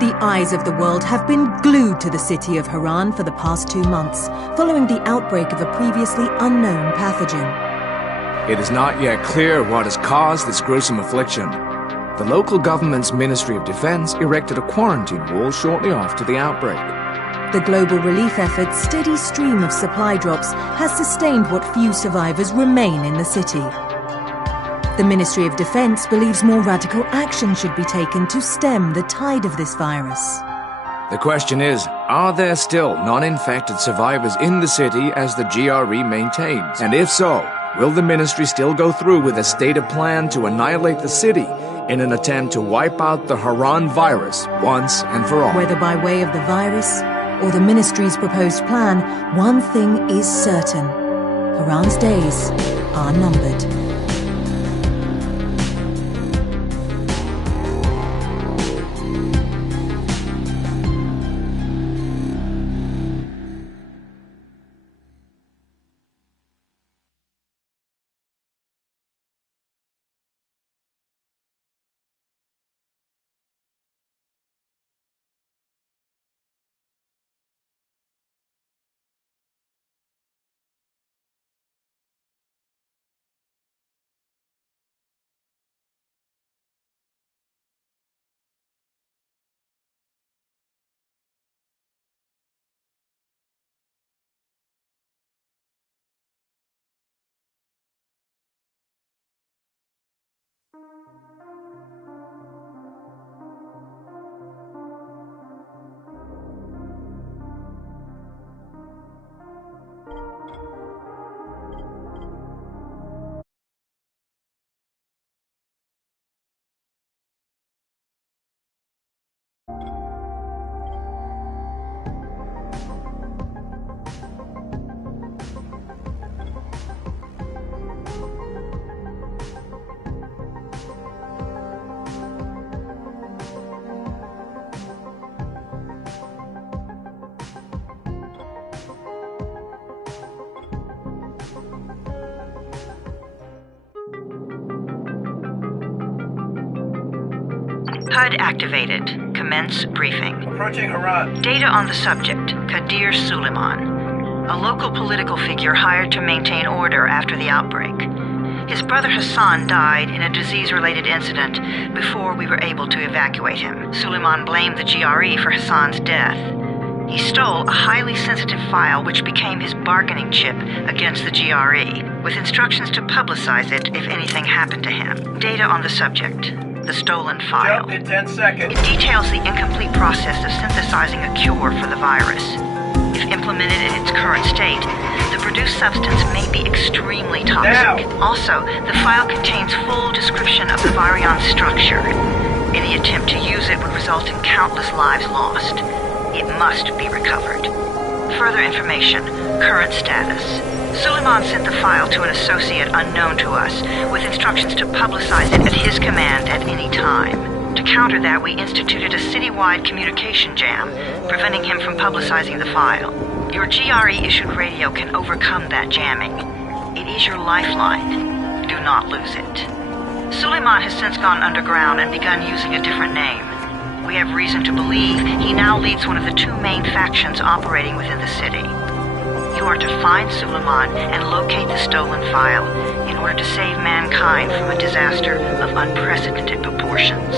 The eyes of the world have been glued to the city of Haran for the past 2 months, following the outbreak of a previously unknown pathogen. It is not yet clear what has caused this gruesome affliction. The local government's Ministry of Defense erected a quarantine wall shortly after the outbreak. The global relief effort's steady stream of supply drops has sustained what few survivors remain in the city. The Ministry of Defense believes more radical action should be taken to stem the tide of this virus. The question is, are there still non-infected survivors in the city as the GRE maintains? And if so, will the ministry still go through with a stated plan to annihilate the city in an attempt to wipe out the Haran virus once and for all? Whether by way of the virus or the ministry's proposed plan, one thing is certain. Haran's days are numbered. HUD activated. Commence briefing. Approaching Haran. Data on the subject, Kadir Suleiman, a local political figure hired to maintain order after the outbreak. His brother Hassan died in a disease-related incident before we were able to evacuate him. Suleiman blamed the GRE for Hassan's death. He stole a highly sensitive file which became his bargaining chip against the GRE, with instructions to publicize it if anything happened to him. Data on the subject. The stolen file. Jump in 10 seconds. It details the incomplete process of synthesizing a cure for the virus. If implemented in its current state, the produced substance may be extremely toxic. Now. Also, the file contains full description of the virion's structure. Any attempt to use it would result in countless lives lost. It must be recovered. Further information, current status. Suleiman sent the file to an associate unknown to us, with instructions to publicize it at his command at any time. To counter that, we instituted a citywide communication jam, preventing him from publicizing the file. Your GRE-issued radio can overcome that jamming. It is your lifeline. Do not lose it. Suleiman has since gone underground and begun using a different name. We have reason to believe he now leads one of the two main factions operating within the city. You are to find Suleiman and locate the stolen file in order to save mankind from a disaster of unprecedented proportions.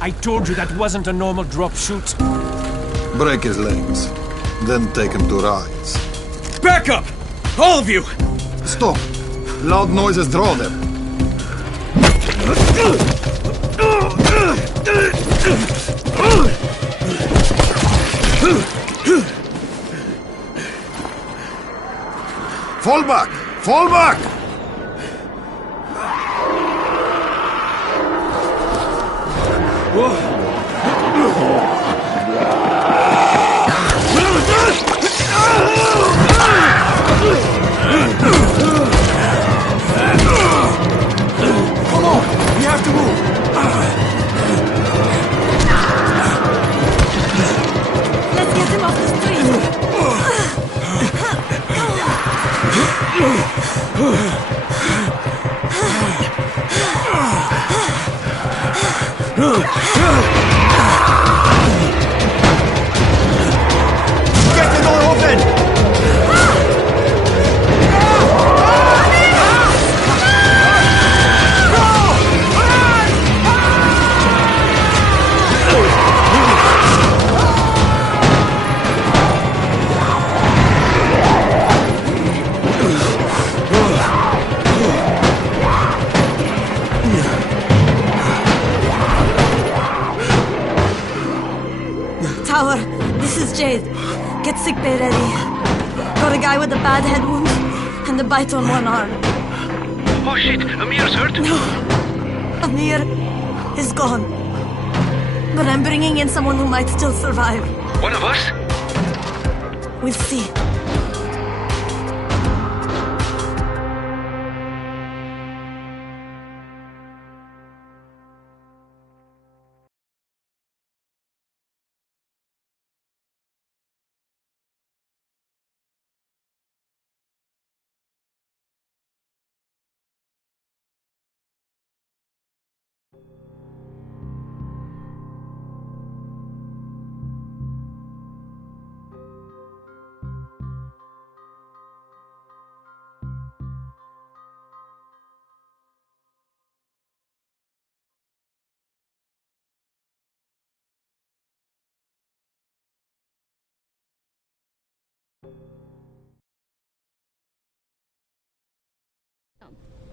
I told you that wasn't a normal drop shoot. Break his legs, then take him to rides. Back up! All of you! Stop! Loud noises draw them. Fall back! Fall back! Get the door open! Tower, this is Jade. Get sick bay ready. Got a guy with a bad head wound and a bite on one arm. Oh shit, Amir's hurt? No, Amir is gone. But I'm bringing in someone who might still survive. One of us? We'll see.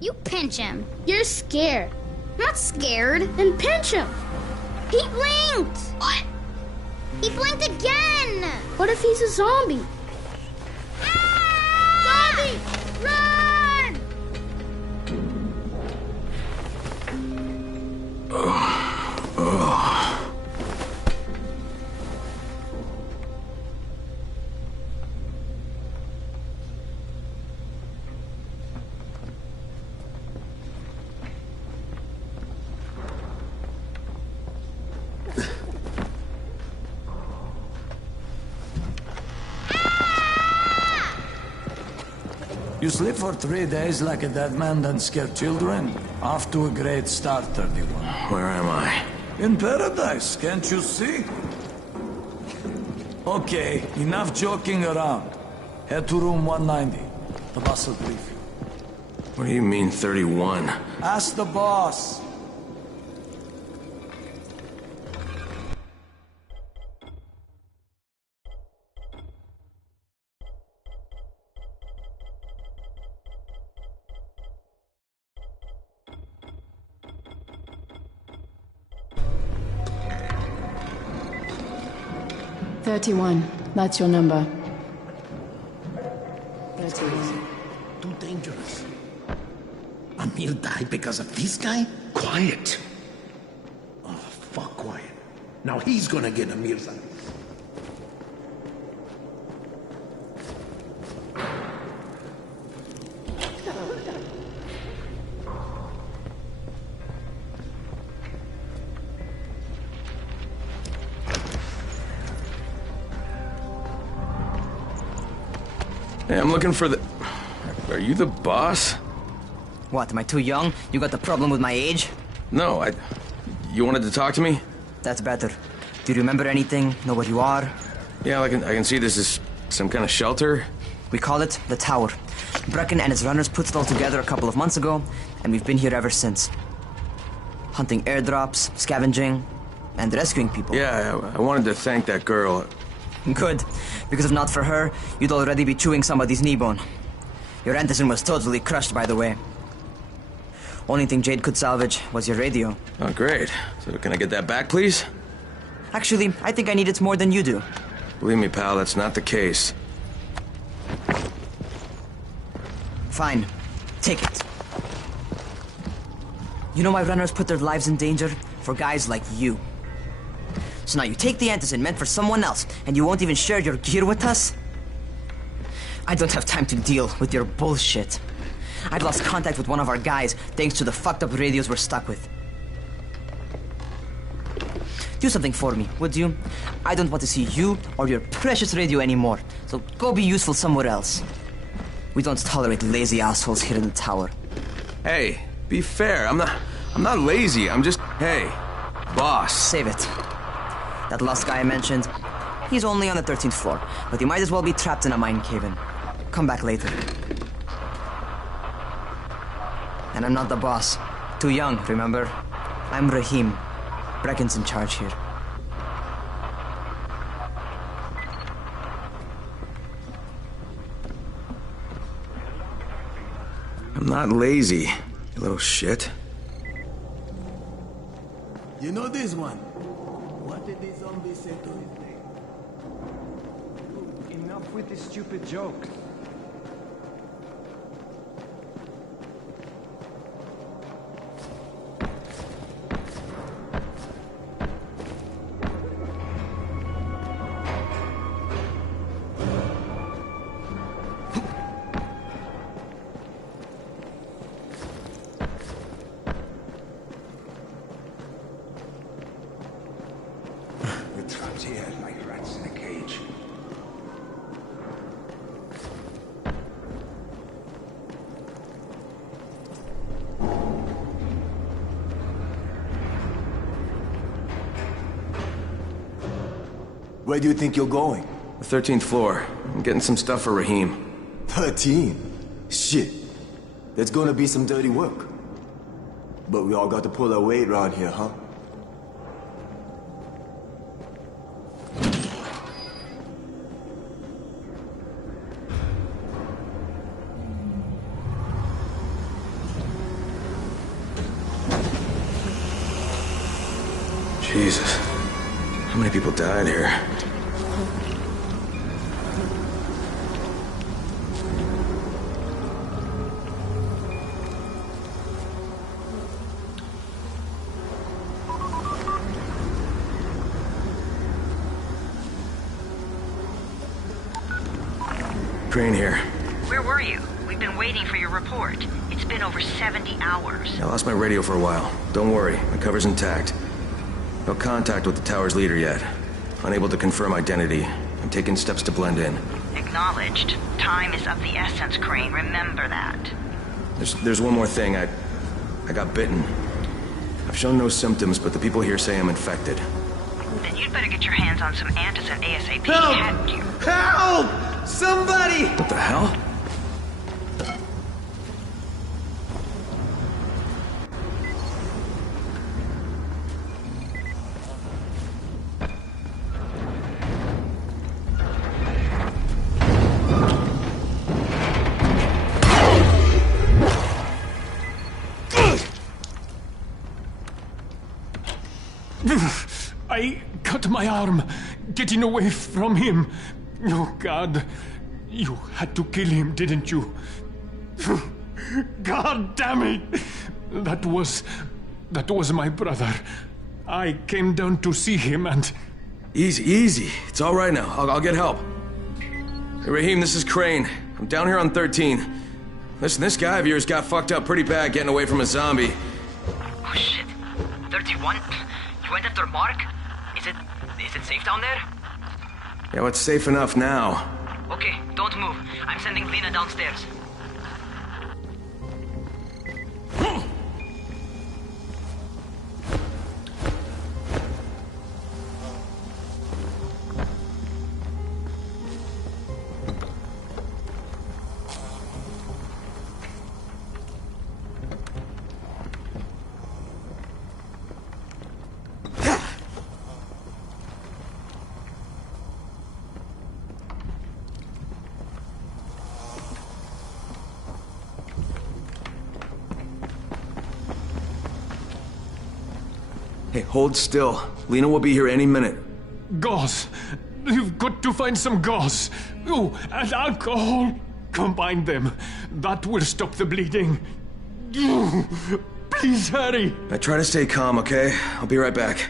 You pinch him. You're scared. I'm not scared. Then pinch him. He blinked. What? He blinked again. What if he's a zombie? Ah! Zombie! Run! You sleep for 3 days like a dead man, then scare children? Off to a great start, 31. Where am I? In paradise, can't you see? Okay, enough joking around. Head to room 190. The boss will brief you. What do you mean, 31? Ask the boss. That's your number. 31. Too dangerous. Amir died because of this guy? Quiet. Oh, fuck quiet. Now he's gonna get Amir's eyes. Hey, I'm looking for the... Are you the boss? What, am I too young? You got the problem with my age? No, You wanted to talk to me? That's better. Do you remember anything? Know where you are? Yeah, I can see this is some kind of shelter. We call it the Tower. Brecken and his runners put it all together a couple of months ago, and we've been here ever since. Hunting airdrops, scavenging, and rescuing people. Yeah, I wanted to thank that girl. Good, because if not for her, you'd already be chewing somebody's knee bone. Your antizin was totally crushed, by the way. Only thing Jade could salvage was your radio. Oh, great. So can I get that back, please? Actually, I think I need it more than you do. Believe me, pal, that's not the case. Fine. Take it. You know why runners put their lives in danger? For guys like you. So now you take the antizin meant for someone else, and you won't even share your gear with us? I don't have time to deal with your bullshit. I'd lost contact with one of our guys thanks to the fucked up radios we're stuck with. Do something for me, would you? I don't want to see you or your precious radio anymore, so go be useful somewhere else. We don't tolerate lazy assholes here in the tower. Hey, be fair. I'm not lazy. I'm just... Hey, boss. Save it. That last guy I mentioned, he's only on the 13th floor, but he might as well be trapped in a mine cave-in. Come back later. And I'm not the boss. Too young, remember? I'm Rahim. Brecken's in charge here. I'm not lazy, you little shit. You know this one? What did the zombie say to his name? Enough with this stupid joke. Where do you think you're going? The 13th floor. I'm getting some stuff for Rahim. 13? Shit. There's gonna be some dirty work. But we all got to pull our weight around here, huh? Jesus. How many people died here? Crane here. Where were you? We've been waiting for your report. It's been over 70 hours. I lost my radio for a while. Don't worry, my cover's intact. No contact with the tower's leader yet. Unable to confirm identity. I'm taking steps to blend in. Acknowledged. Time is of the essence, Crane. Remember that. There's one more thing. I got bitten. I've shown no symptoms, but the people here say I'm infected. Then you'd better get your hands on some antacid ASAP, Help! hadn't you? Help! Somebody! What the hell? I cut my arm, getting away from him. Oh, God. You had to kill him, didn't you? God damn it! That was my brother. I came down to see him and... Easy. It's all right now. I'll get help. Hey, Rahim, this is Crane. I'm down here on 13. Listen, this guy of yours got fucked up pretty bad getting away from a zombie. Oh, shit. 31? You went after Mark? Is it safe down there? Yeah, well, it's safe enough now. Okay, don't move. I'm sending Lena downstairs. Hey, hold still. Lena will be here any minute. Gauze. You've got to find some gauze. Oh, and alcohol. Combine them. That will stop the bleeding. Please hurry. I try to stay calm, okay? I'll be right back.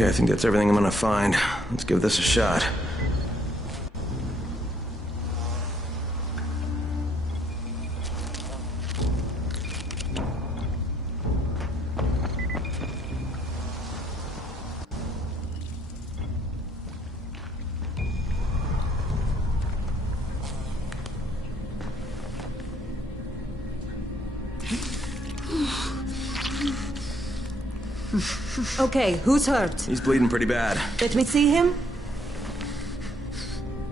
Okay, I think that's everything I'm gonna find. Let's give this a shot. Okay, who's hurt? He's bleeding pretty bad. Let me see him.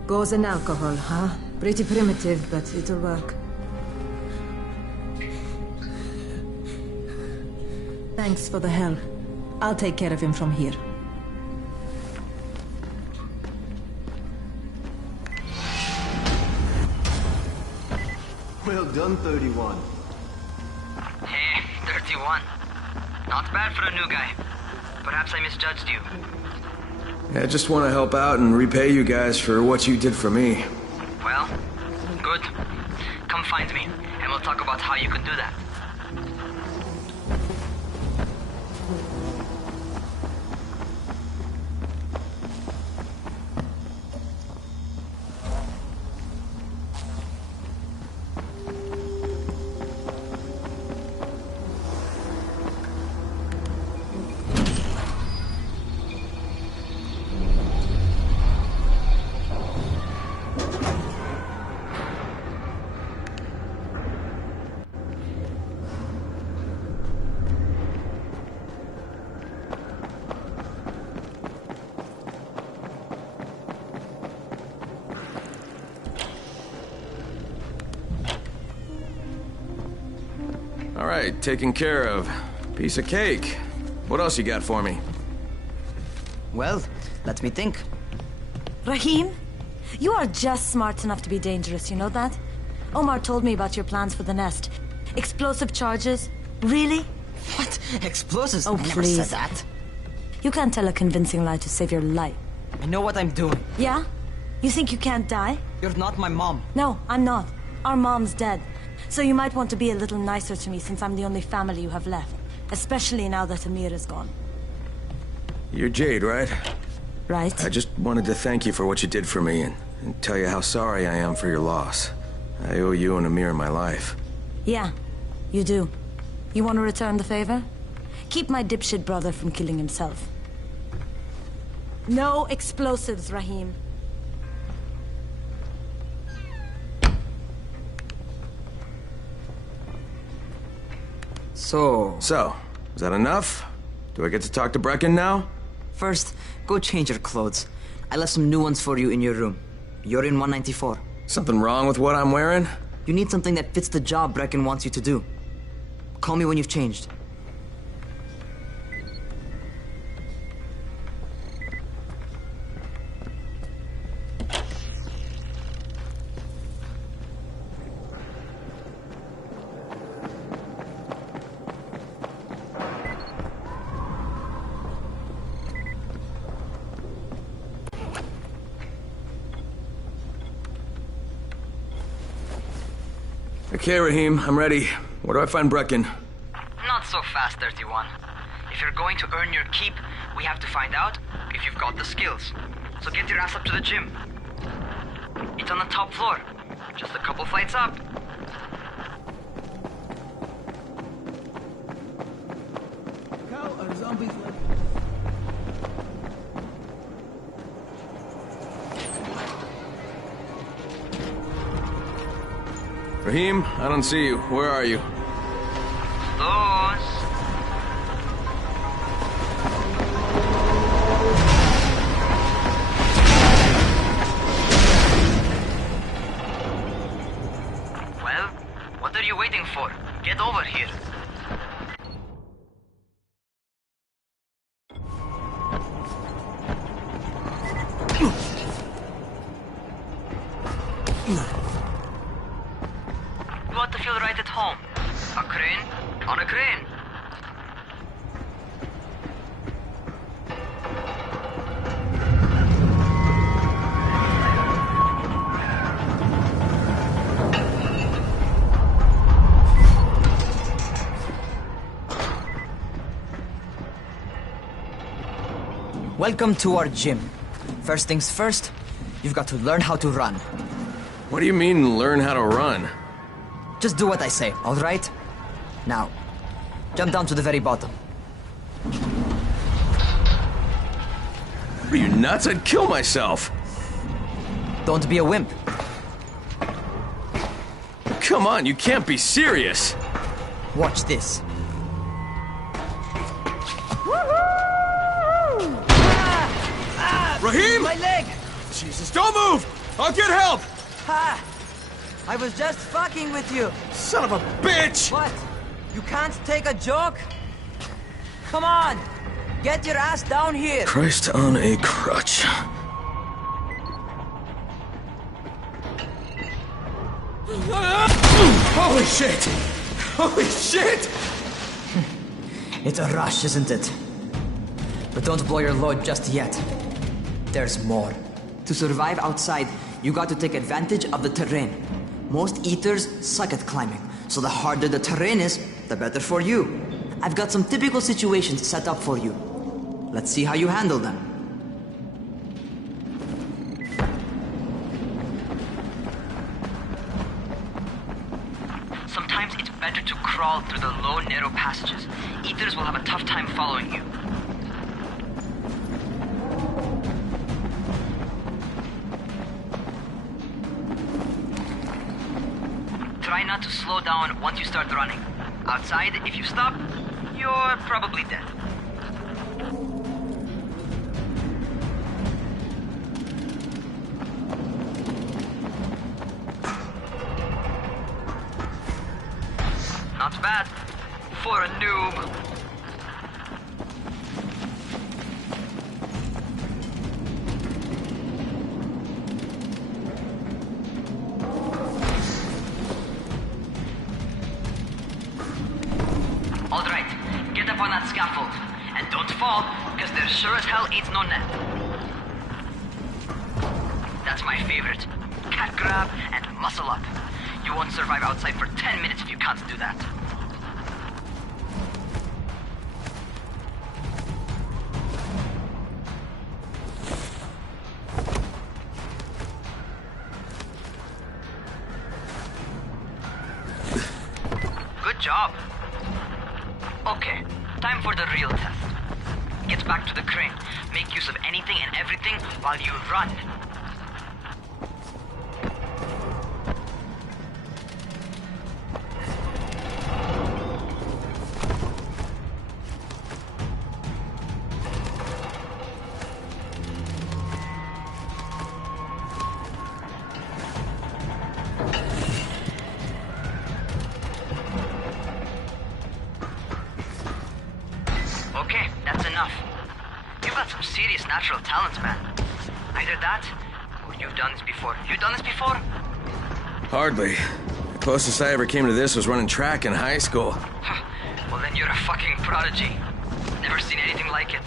Gauze and alcohol, huh? Pretty primitive, but it'll work. Thanks for the help. I'll take care of him from here. Well done, 31. Hey, 31. Not bad for a new guy. Perhaps I misjudged you. I just want to help out and repay you guys for what you did for me. Well, good. Come find me, and we'll talk about how you can do that. All right, taken care of. Piece of cake. What else you got for me? Well, let me think. Rahim, you are just smart enough to be dangerous, you know that? Omar told me about your plans for the nest. Explosive charges? Really? What? Explosives? Oh, I never please. said that. You can't tell a convincing lie to save your life. I know what I'm doing. Yeah? You think you can't die? You're not my mom. No, I'm not. Our mom's dead. So you might want to be a little nicer to me since I'm the only family you have left. Especially now that Amir is gone. You're Jade, right? Right. I just wanted to thank you for what you did for me and tell you how sorry I am for your loss. I owe you and Amir my life. Yeah, you do. You want to return the favor? Keep my dipshit brother from killing himself. No explosives, Rahim. So, is that enough? Do I get to talk to Brecken now? First, go change your clothes. I left some new ones for you in your room. You're in 194. Something wrong with what I'm wearing? You need something that fits the job Brecken wants you to do. Call me when you've changed. Okay, Rahim, I'm ready. Where do I find Brecken? Not so fast, 31. If you're going to earn your keep, we have to find out if you've got the skills. So get your ass up to the gym. It's on the top floor. Just a couple flights up. How are zombies like... Rahim, I don't see you. Where are you? Those. Well, what are you waiting for? Get over here. You want to feel right at home. A crane on a crane. Welcome to our gym. First things first, you've got to learn how to run. What do you mean, learn how to run? Just do what I say, alright? Now, jump down to the very bottom. Are you nuts? I'd kill myself. Don't be a wimp. Come on, you can't be serious. Watch this. Raheem! My leg! Jesus, don't move! I'll get help! Ha! I was just fucking with you. Son of a bitch! What? You can't take a joke? Come on! Get your ass down here! Christ on a crutch. Holy shit! Holy shit! It's a rush, isn't it? But don't blow your load just yet. There's more. To survive outside, you got to take advantage of the terrain. Most eaters suck at climbing, so the harder the terrain is, the better for you. I've got some typical situations set up for you. Let's see how you handle them. Sometimes it's better to crawl through the low, narrow passages. Eaters will have a tough time following you. Try not to slow down once you start running. Outside, if you stop, you're probably dead. Not bad for a noob. All right, get up on that scaffold. And don't fall, because there sure as hell ain't no net. That's my favorite. Cat grab and muscle up. You won't survive outside for 10 minutes if you can't do that. Good job. Okay, time for the real test. Get back to the crane. Make use of anything and everything while you run. Okay, that's enough. You've got some serious natural talents, man. Either that, or you've done this before. You done this before? Hardly. The closest I ever came to this was running track in high school. Well, then you're a fucking prodigy. Never seen anything like it.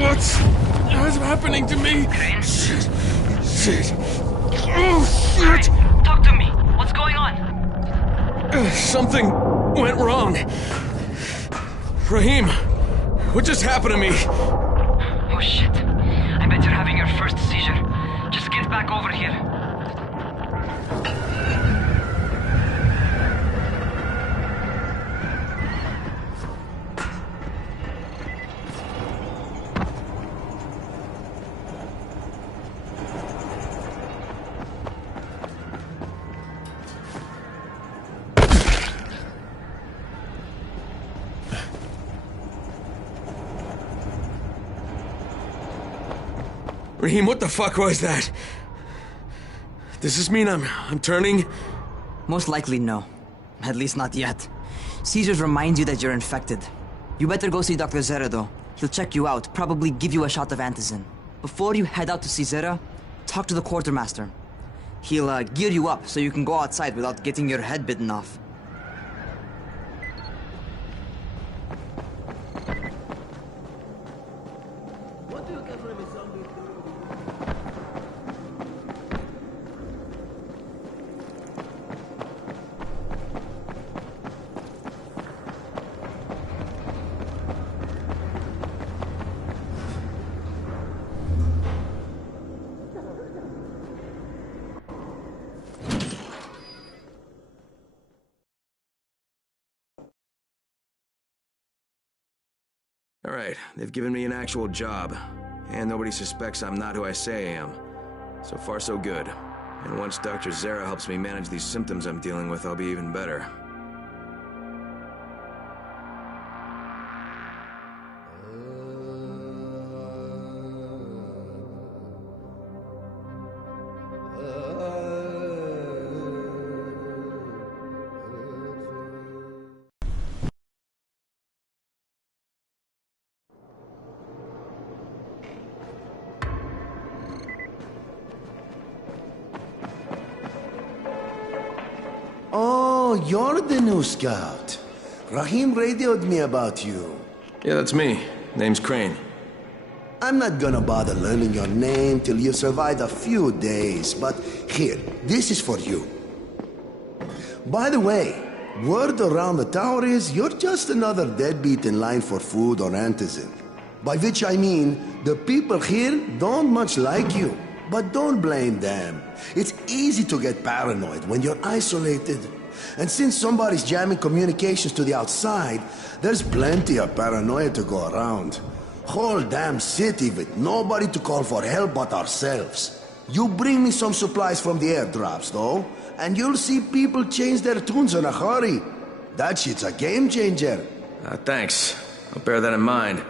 What's happening to me? Crane? Shit. Oh, shit! Crane, talk to me. What's going on? Something went wrong. Raheem, what just happened to me? Oh, shit. I bet you're having your first seizure. Just get back over here. Raheem, what the fuck was that? Does this mean I'm turning? Most likely no. At least not yet. Seizures remind you that you're infected. You better go see Dr. Zera though. He'll check you out, probably give you a shot of antizin. Before you head out to see Zera, talk to the quartermaster. He'll gear you up so you can go outside without getting your head bitten off. Alright, they've given me an actual job. And nobody suspects I'm not who I say I am. So far, so good. And once Dr. Zara helps me manage these symptoms I'm dealing with, I'll be even better. Oh, you're the new scout. Rahim radioed me about you. Yeah, that's me. Name's Crane. I'm not gonna bother learning your name till you've survived a few days, but here, this is for you. By the way, word around the tower is you're just another deadbeat in line for food or antizin. By which I mean, the people here don't much like you. But don't blame them. It's easy to get paranoid when you're isolated. And since somebody's jamming communications to the outside, there's plenty of paranoia to go around. Whole damn city with nobody to call for help but ourselves. You bring me some supplies from the airdrops, though, and you'll see people change their tunes in a hurry. That shit's a game changer. Thanks. I'll bear that in mind.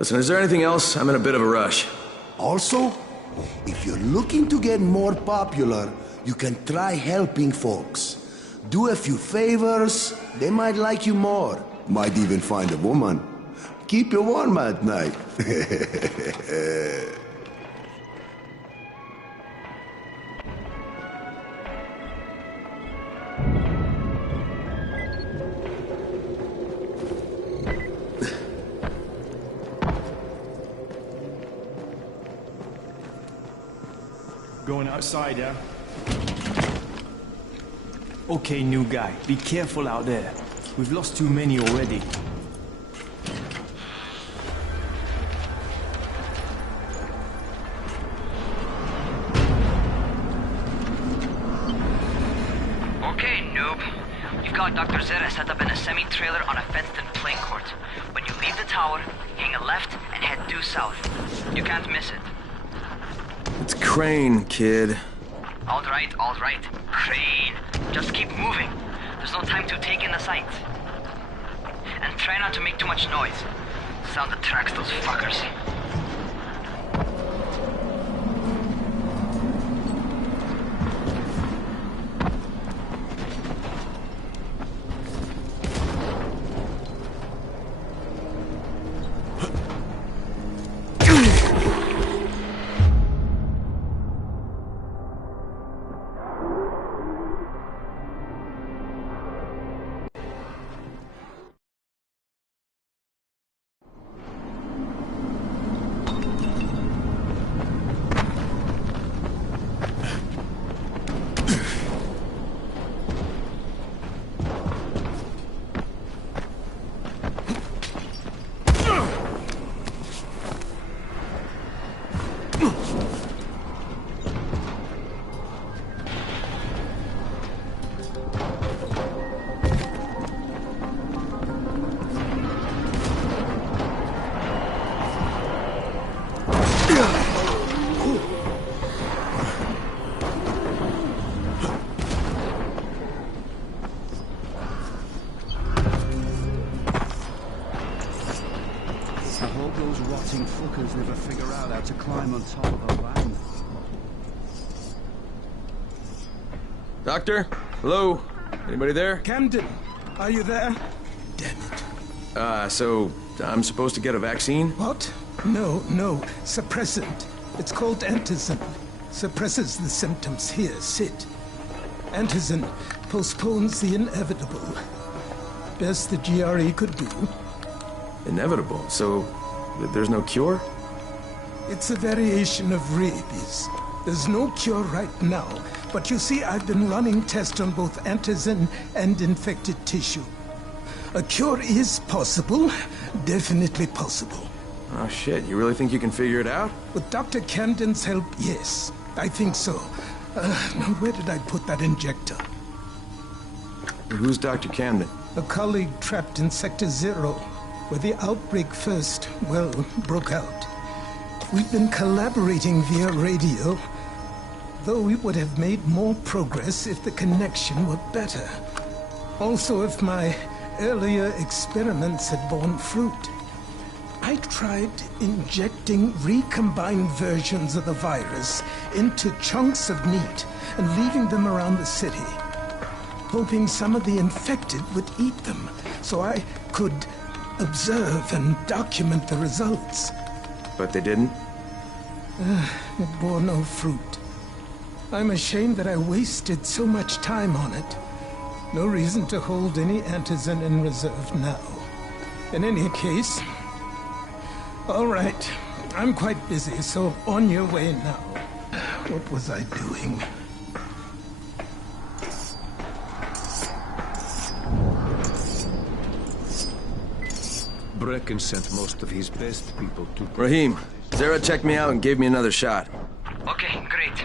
Listen, is there anything else? I'm in a bit of a rush. Also, if you're looking to get more popular, you can try helping folks. Do a few favors, they might like you more. Might even find a woman. Keep you warm at night. Going outside, yeah? Okay, new guy. Be careful out there. We've lost too many already. Okay, noob. You've got Dr. Zara set up in a semi-trailer on a fenced-in playing court. When you leave the tower, hang a left and head due south. You can't miss it. It's Crane, kid. All right, Crane. Just keep moving. There's no time to take in the sights. And try not to make too much noise. Sound attracts those fuckers. Those rotting fuckers never figure out how to climb on top of a line. Doctor? Hello? Anybody there? Camden, are you there? So I'm supposed to get a vaccine? What? No. Suppressant. It's called antizin. Suppresses the symptoms. Here, sit. Antizin postpones the inevitable. Best the GRE could do. Inevitable? So there's no cure? It's a variation of rabies. There's no cure right now, but you see, I've been running tests on both antizin and infected tissue. A cure is possible, definitely possible. Oh shit, you really think you can figure it out? With Dr. Camden's help, yes. I think so. Now where did I put that injector? Who's Dr. Camden? A colleague trapped in Sector 0. where the outbreak first, well, broke out. We've been collaborating via radio, though we would have made more progress if the connection were better. Also, if my earlier experiments had borne fruit. I tried injecting recombined versions of the virus into chunks of meat and leaving them around the city, hoping some of the infected would eat them so I could observe and document the results. But they didn't? It bore no fruit. I'm ashamed that I wasted so much time on it. No reason to hold any antizen in reserve now. In any case, all right. I'm quite busy, so on your way now. What was I doing? Brecken sent most of his best people to... Rahim, Zara checked me out and gave me another shot. Okay, great.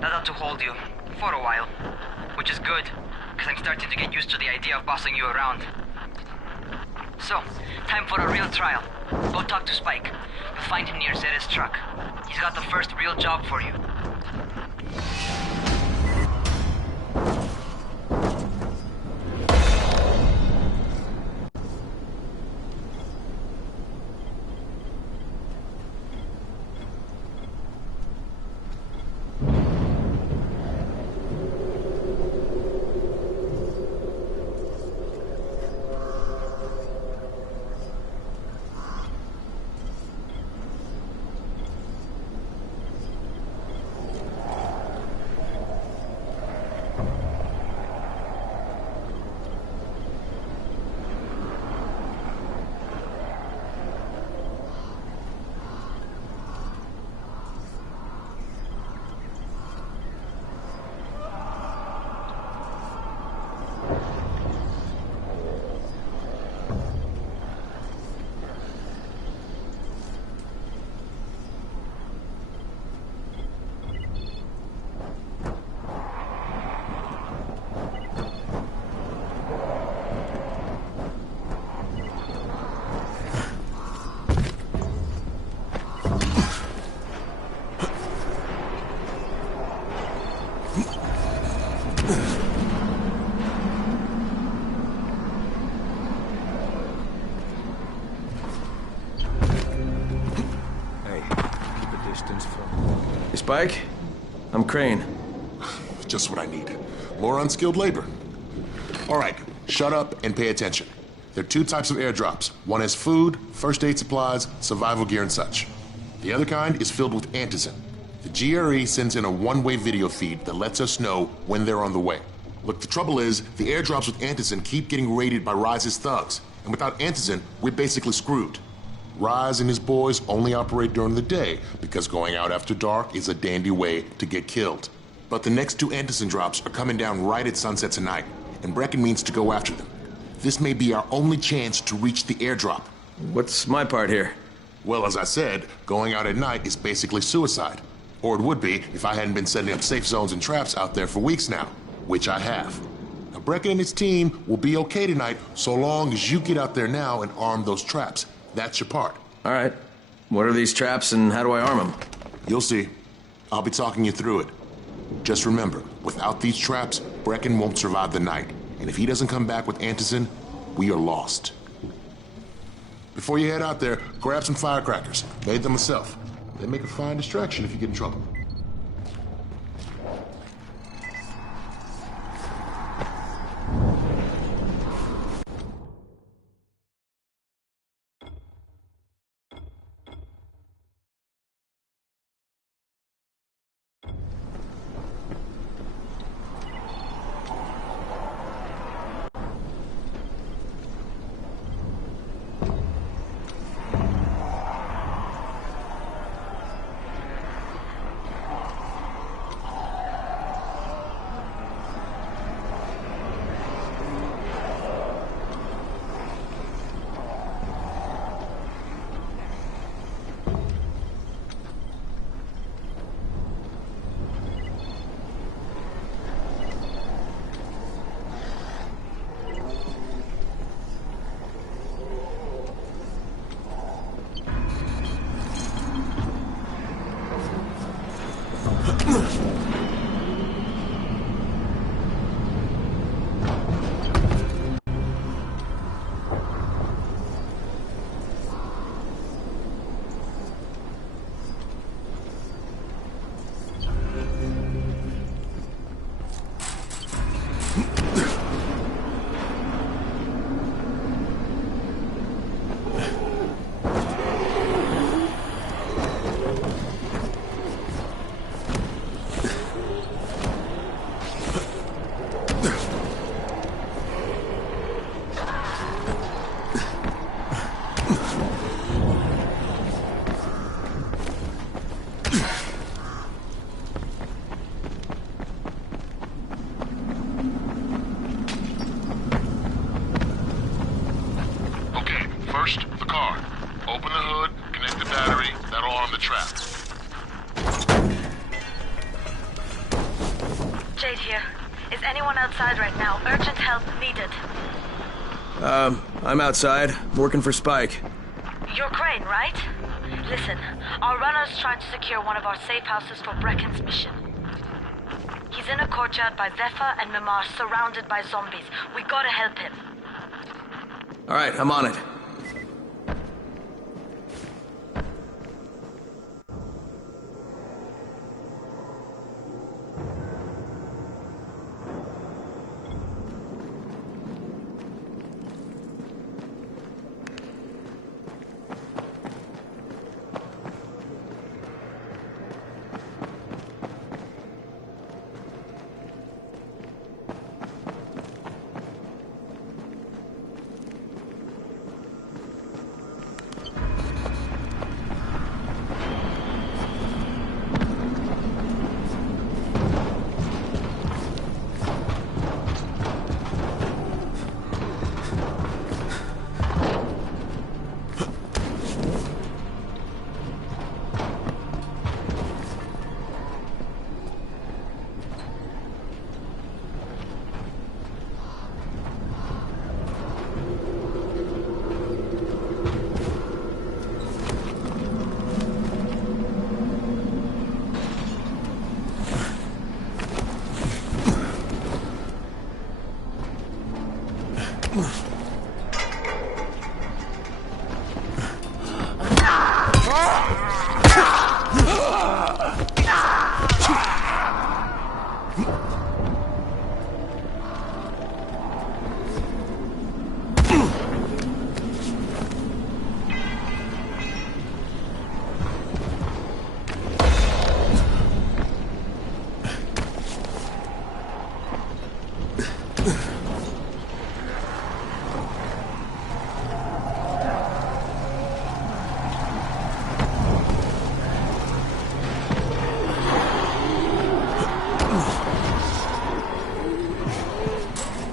That ought to hold you. For a while. Which is good, because I'm starting to get used to the idea of bossing you around. So, time for a real trial. Go talk to Spike. You'll find him near Zera's truck. He's got the first real job for you. Spike? I'm Crane. Just what I need. More unskilled labor. All right, shut up and pay attention. There are two types of airdrops. One has food, first aid supplies, survival gear, and such. The other kind is filled with antizin. The GRE sends in a one-way video feed that lets us know when they're on the way. Look, the trouble is, the airdrops with antizin keep getting raided by Rise's thugs, and without antizin, we're basically screwed. Rise and his boys only operate during the day because going out after dark is a dandy way to get killed. But the next two antizin drops are coming down right at sunset tonight, and Brecken means to go after them. This may be our only chance to reach the airdrop. What's my part here? Well, as I said, going out at night is basically suicide. Or it would be if I hadn't been setting up safe zones and traps out there for weeks now, which I have. Now, Brecken and his team will be okay tonight so long as you get out there now and arm those traps. That's your part. All right. What are these traps and how do I arm them? You'll see. I'll be talking you through it. Just remember, without these traps, Brecken won't survive the night. And if he doesn't come back with antizin, we are lost. Before you head out there, grab some firecrackers. Made them myself. They make a fine distraction if you get in trouble. outside right now. Urgent help needed. I'm outside, working for Spike. You're Crane, right? Listen, our runner's trying to secure one of our safe houses for Brecken's mission. He's in a courtyard by Zephyr and Mimar, surrounded by zombies. We gotta help him. Alright, I'm on it.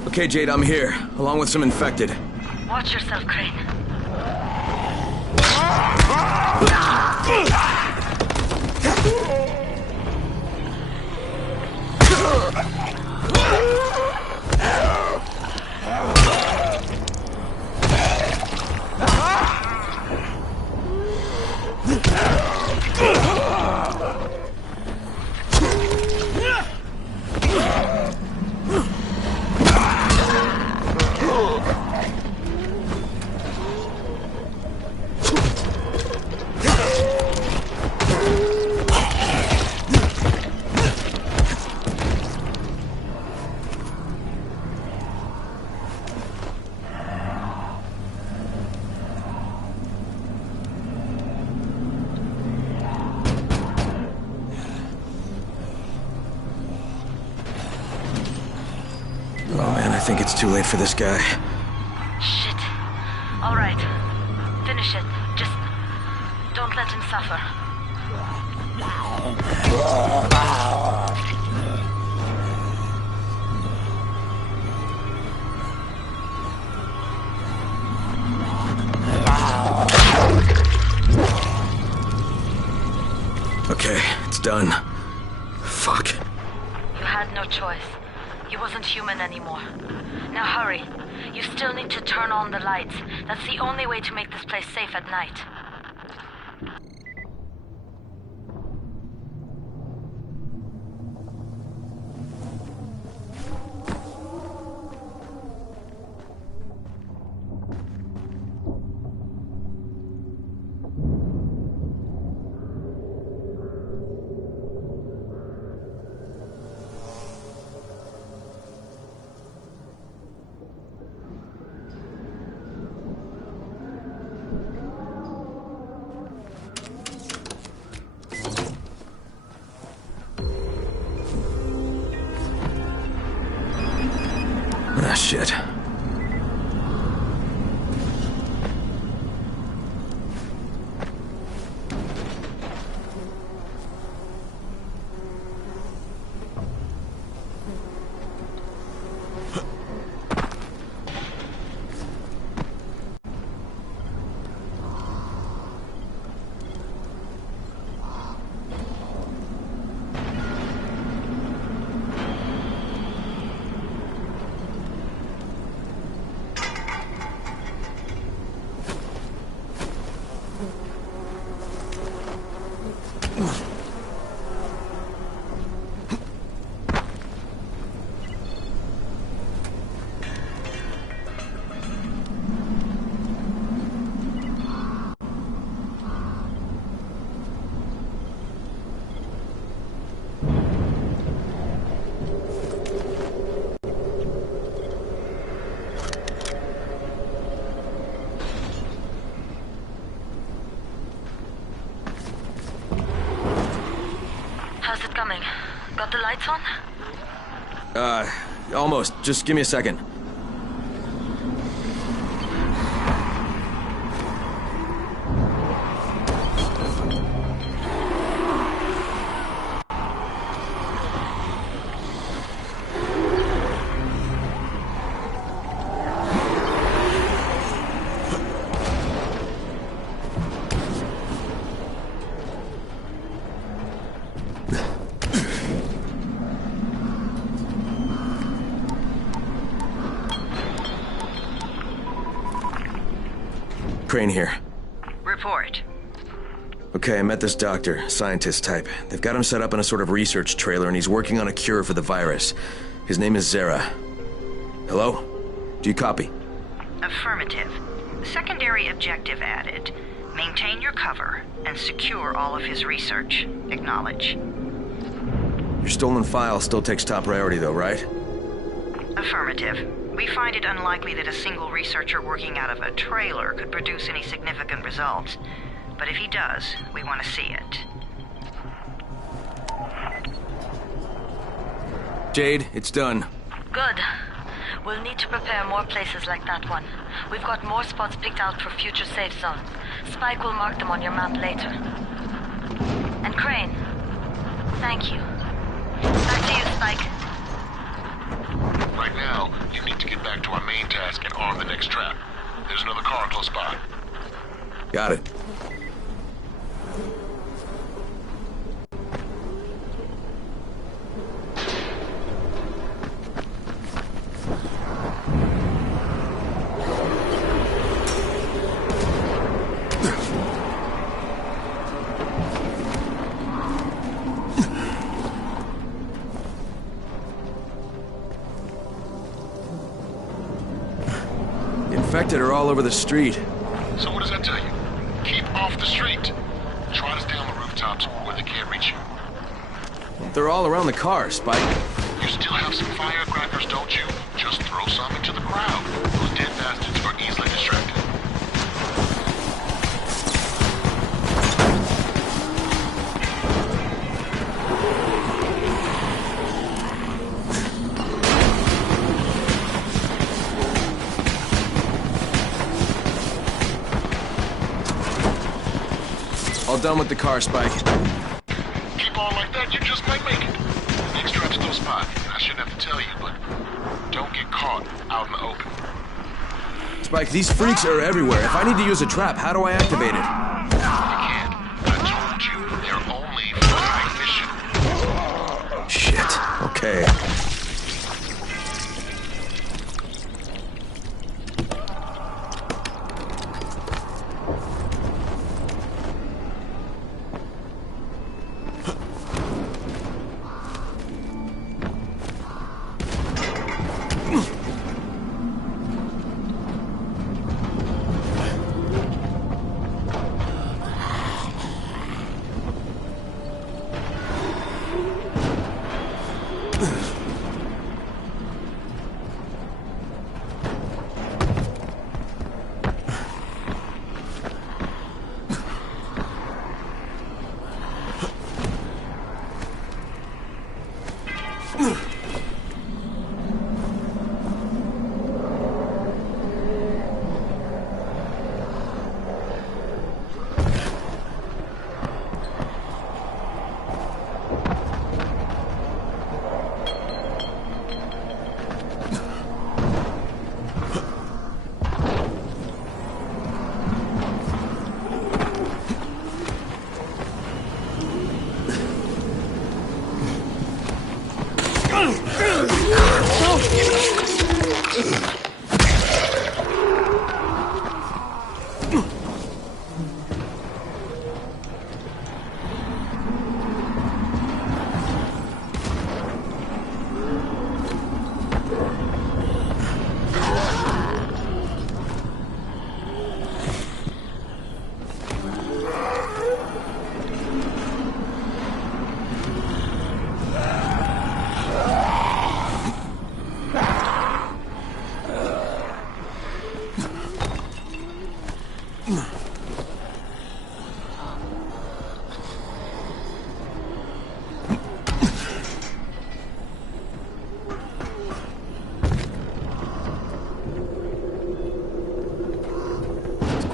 Okay, Jade, I'm here, along with some infected. Watch yourself, Crane. Oh man, I think it's too late for this guy. Shit. All right. Finish it. Just don't let him suffer. Okay, it's done. Fuck. You had no choice. He wasn't human anymore. Now hurry. You still need to turn on the lights. That's the only way to make this place safe at night. Ah, shit. lights on? Almost. Just give me a second. Crane here. Report. Okay, I met this doctor, scientist type. They've got him set up in a sort of research trailer, and he's working on a cure for the virus. His name is Zera. Hello? Do you copy? Affirmative. Secondary objective added. Maintain your cover and secure all of his research. Acknowledge. Your stolen file still takes top priority, though, right? Affirmative. We find it unlikely that a single researcher working out of a trailer could produce any significant results. But if he does, we want to see it. Jade, it's done. Good. We'll need to prepare more places like that one. We've got more spots picked out for future safe zones. Spike will mark them on your map later. And Crane, thank you. Back to you, Spike. Right now, you need to get back to our main task and arm the next trap. There's another car close by. Got it. Infected are all over the street. So what does that tell you? Keep off the street. Try to stay on the rooftops where they can't reach you. They're all around the car, Spike. You still have some firecrackers, don't you? Just throw some into the crowd. Those dead bastards are easily distracted. All done with the car, Spike. Keep on like that, you just might make it. The next trap's still spot. I shouldn't have to tell you, but don't get caught out in the open. Spike, these freaks are everywhere. If I need to use a trap, how do I activate it? You can't. I told you, they're only for ignition. Shit. Okay.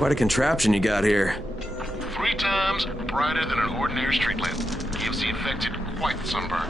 Quite a contraption you got here. 3 times brighter than an ordinary street lamp. Gives the infected quite the sunburn.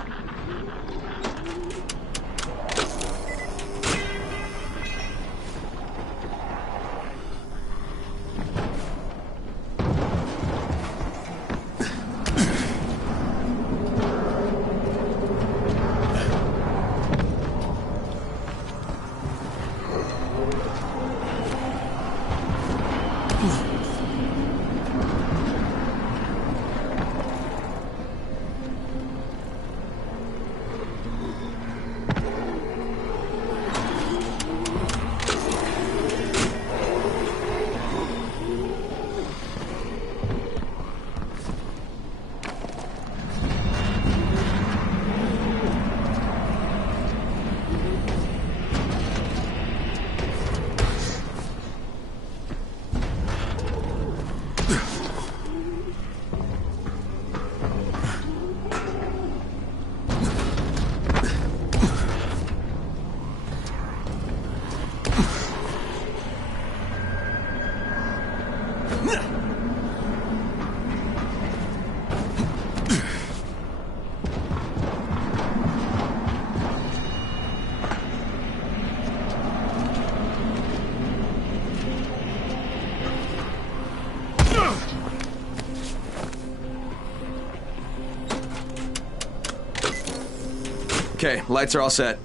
Okay, lights are all set.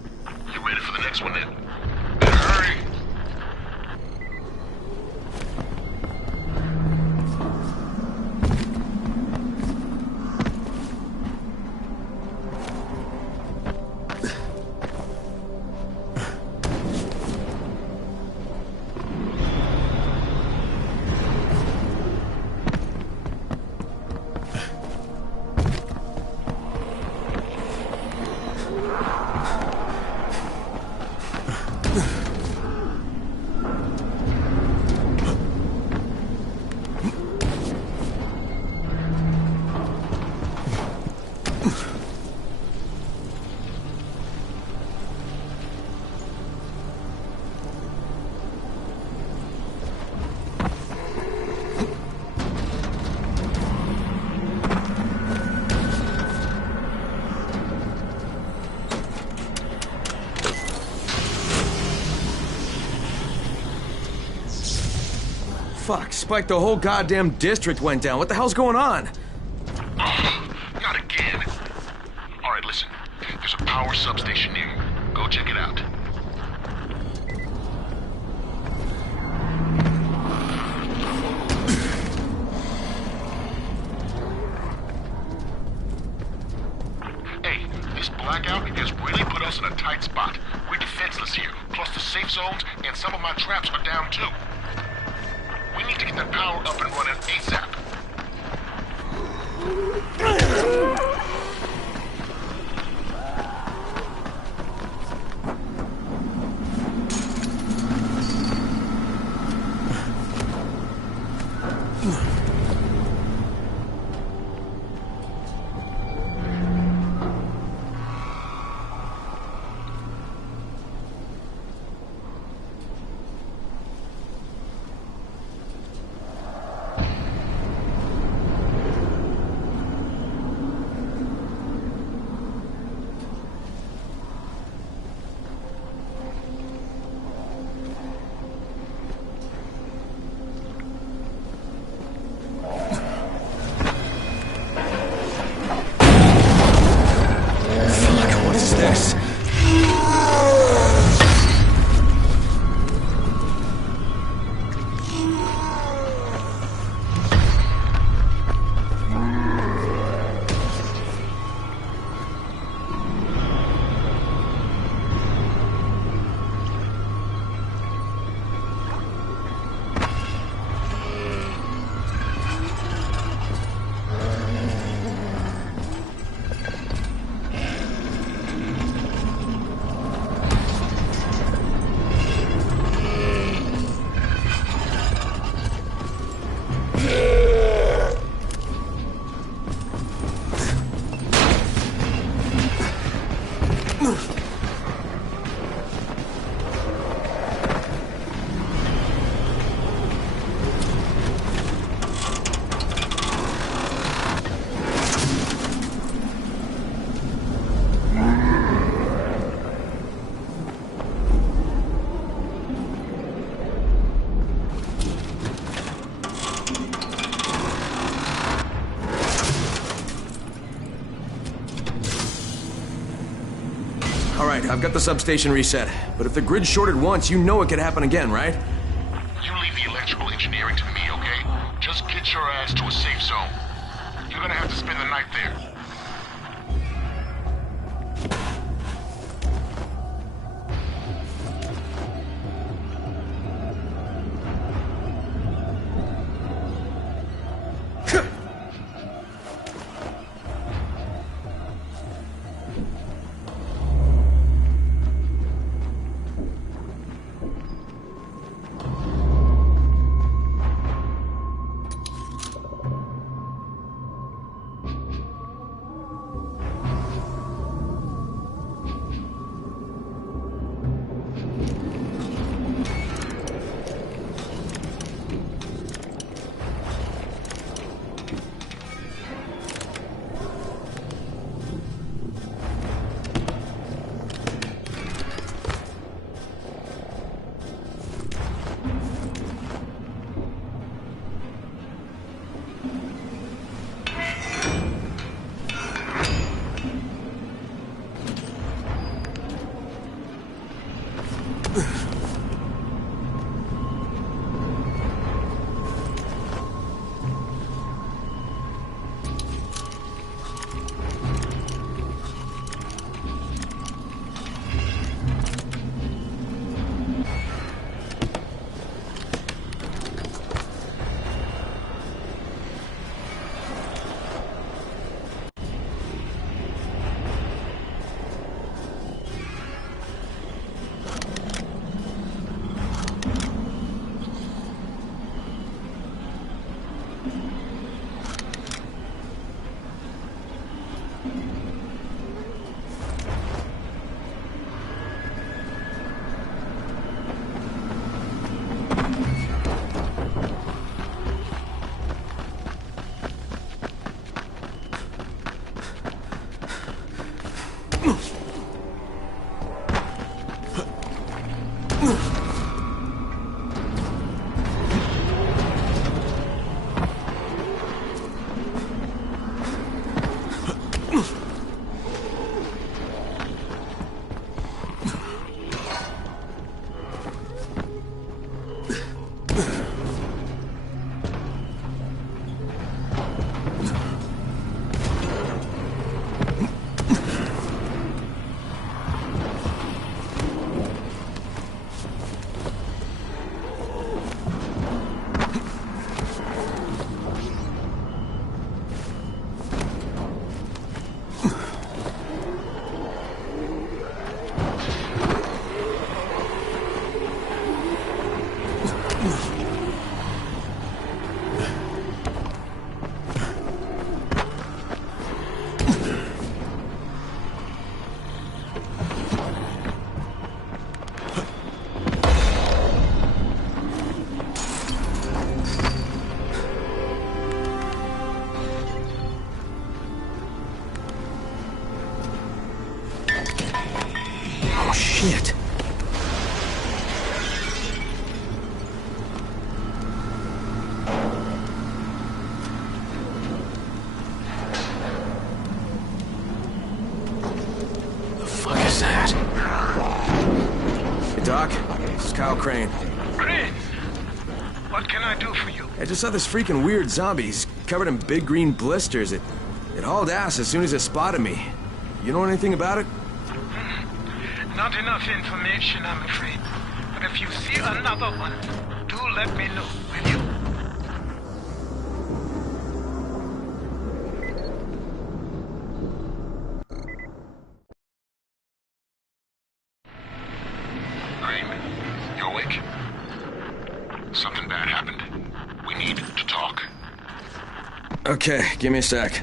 You ready for the next one then? Better hurry. Fuck, Spike, the whole goddamn district went down. What the hell's going on? Not again. All right, listen. There's a power substation near you. Go check it out. Hey, this blackout has really put us in a tight spot. We're defenseless here. Plus the safe zones and some of my traps are down too. We need to get that power up and running ASAP. I've got the substation reset. But if the grid shorted once, you know it could happen again, right? You leave the electrical engineering to me, okay? Just get your ass to a safe zone. You're gonna have to spend the night there. Shit. The fuck is that? Hey, Doc. This is Kyle Crane. Crane! What can I do for you? I just saw this freaking weird zombie. He's covered in big green blisters. It hauled ass as soon as it spotted me. You know anything about it? Not enough information, I'm afraid. But if you see another one, do let me know, will you? Crane, you awake? Something bad happened. We need to talk. Okay, give me a sec.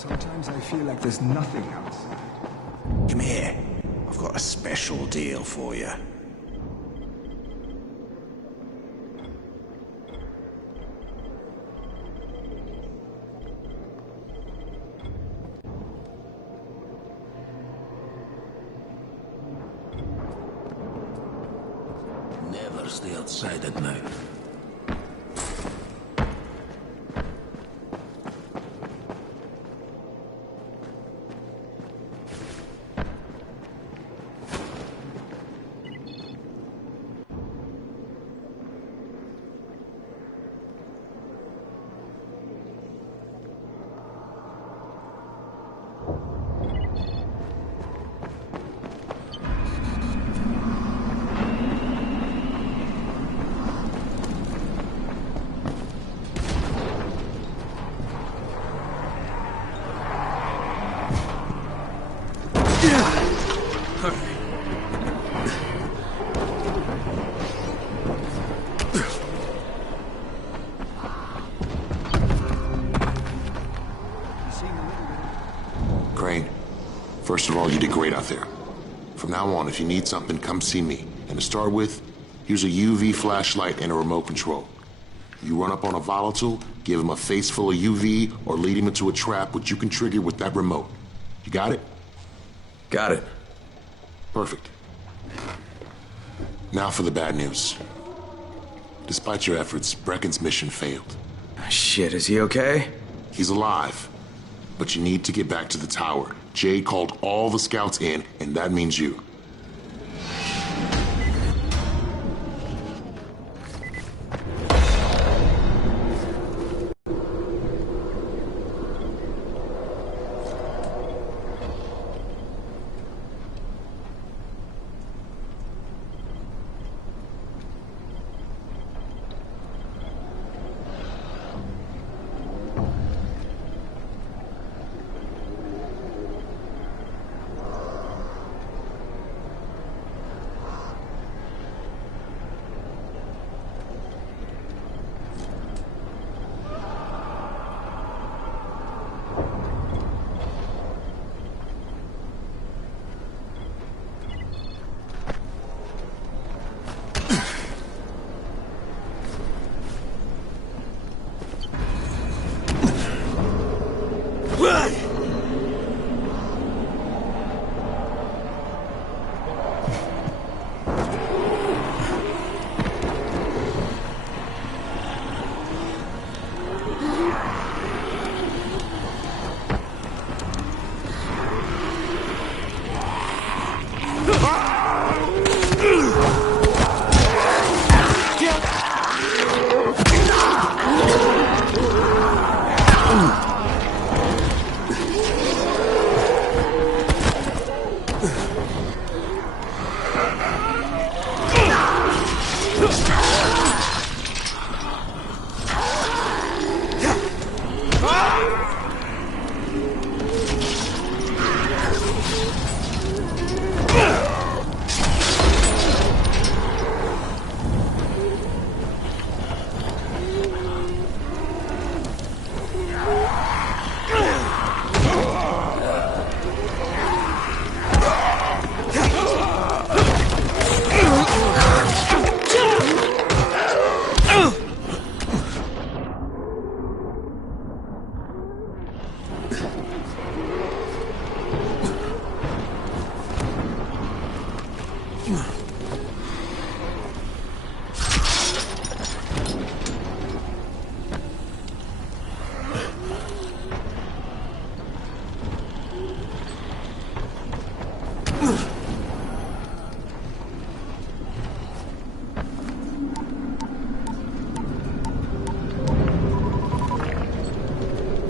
Sometimes I feel like there's nothing outside. Come here. I've got a special deal for you. Never stay outside at night. First of all, you did great out there. From now on, if you need something, come see me. And to start with, here's a UV flashlight and a remote control. You run up on a volatile, give him a face full of UV, or lead him into a trap which you can trigger with that remote. You got it? Got it. Perfect. Now for the bad news. Despite your efforts, Brecken's mission failed. Shit, is he okay? He's alive. But you need to get back to the tower. Jade called all the scouts in, and that means you.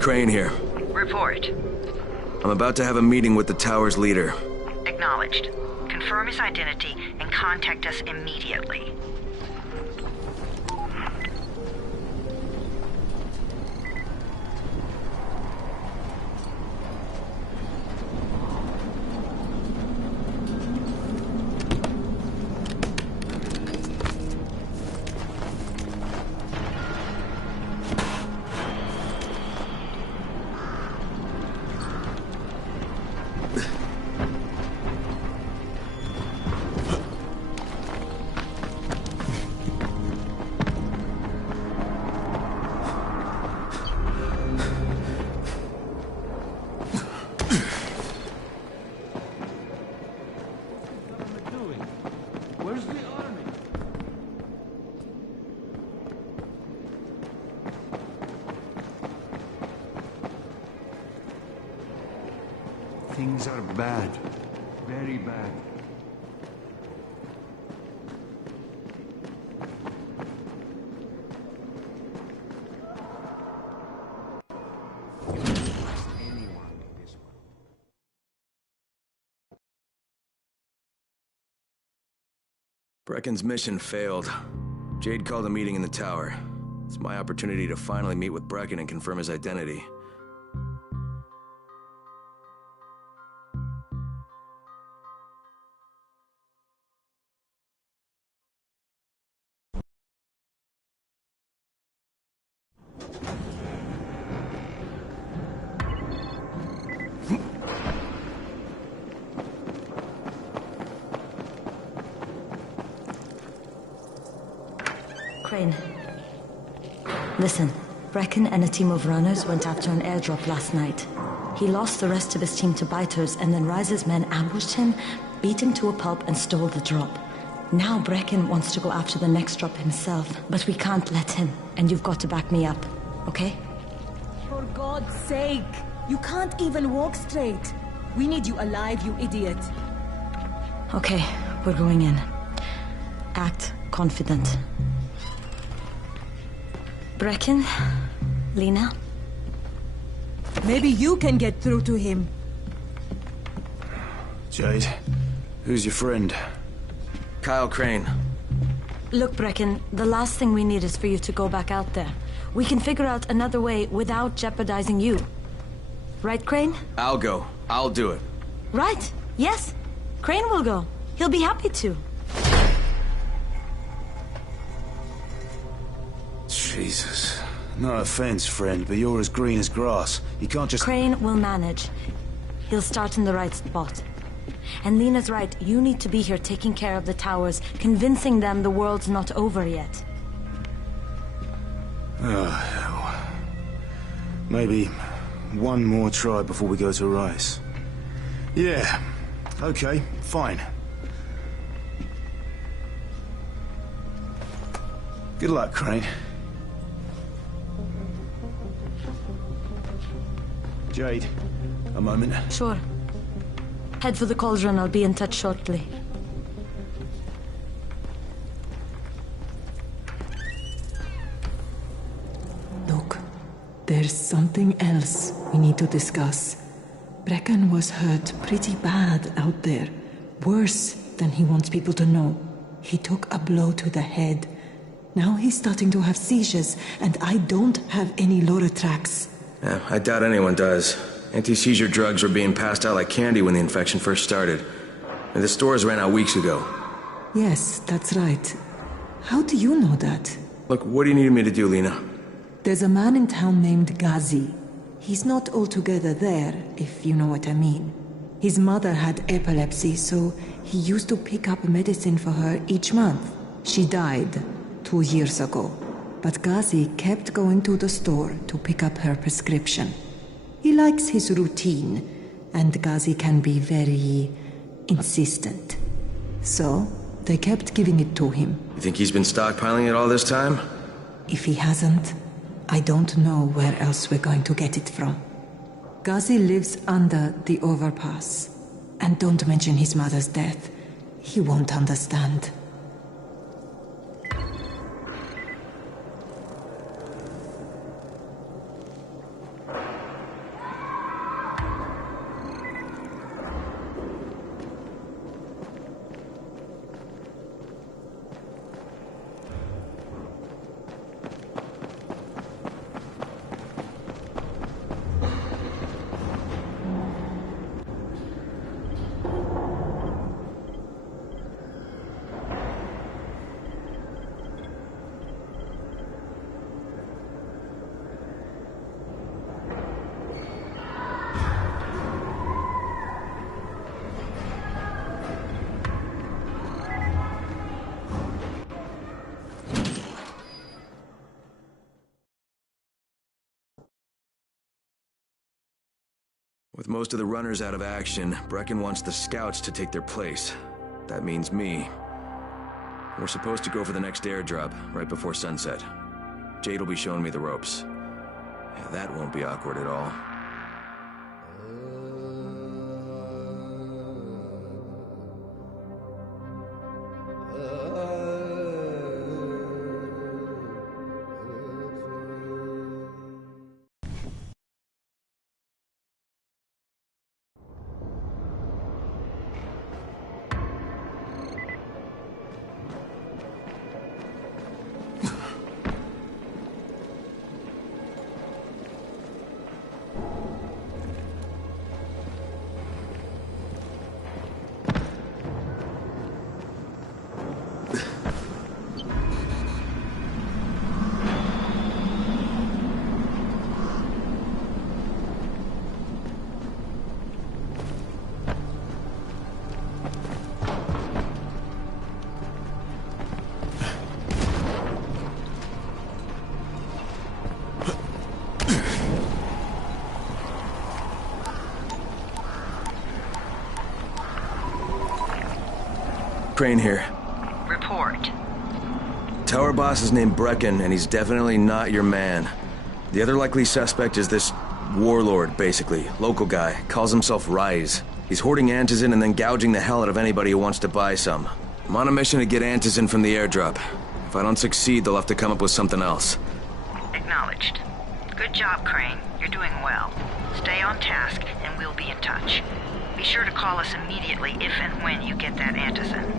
Crane here. Report. I'm about to have a meeting with the tower's leader. Acknowledged. Confirm his identity and contact us immediately. Things are bad. Very bad. Brecken's mission failed. Jade called a meeting in the tower. It's my opportunity to finally meet with Brecken and confirm his identity. Crane. Listen, Brecken and a team of runners went after an airdrop last night. He lost the rest of his team to biters, and then Rise's men ambushed him, beat him to a pulp, and stole the drop. Now Brecken wants to go after the next drop himself, but we can't let him, and you've got to back me up, okay? For God's sake! You can't even walk straight! We need you alive, you idiot! Okay, we're going in. Act confident. Brecken? Lena? Maybe you can get through to him. Jade, who's your friend? Kyle Crane. Look, Brecken, the last thing we need is for you to go back out there. We can figure out another way without jeopardizing you. Right, Crane? I'll go. I'll do it. Right. Yes. Crane will go. He'll be happy to. Jesus. No offense, friend, but you're as green as grass. You can't just... Crane will manage. He'll start in the right spot. And Lena's right, you need to be here taking care of the towers, convincing them the world's not over yet. Oh, hell. Maybe one more try before we go to Rice. Yeah, okay, fine. Good luck, Crane. Jade, a moment. Sure. Head for the cauldron, I'll be in touch shortly. Look, there's something else we need to discuss. Brecken was hurt pretty bad out there. Worse than he wants people to know. He took a blow to the head. Now he's starting to have seizures, and I don't have any Loratrax. Yeah, I doubt anyone does. Anti-seizure drugs were being passed out like candy when the infection first started. And the stores ran out weeks ago. Yes, that's right. How do you know that? Look, what do you need me to do, Lena? There's a man in town named Ghazi. He's not altogether there, if you know what I mean. His mother had epilepsy, so he used to pick up medicine for her each month. She died 2 years ago. But Ghazi kept going to the store to pick up her prescription. He likes his routine, and Ghazi can be very insistent. So, they kept giving it to him. You think he's been stockpiling it all this time? If he hasn't, I don't know where else we're going to get it from. Ghazi lives under the overpass. And don't mention his mother's death. He won't understand. With most of the runners out of action, Brecken wants the scouts to take their place. That means me. We're supposed to go for the next airdrop, right before sunset. Jade will be showing me the ropes. Yeah, that won't be awkward at all. Crane here. Report. Tower boss is named Brecken, and he's definitely not your man. The other likely suspect is this warlord, basically. Local guy. Calls himself Rise. He's hoarding Antizin and then gouging the hell out of anybody who wants to buy some. I'm on a mission to get Antizin from the airdrop. If I don't succeed, they'll have to come up with something else. Acknowledged. Good job, Crane. You're doing well. Stay on task, and we'll be in touch. Be sure to call us immediately if and when you get that Antizin.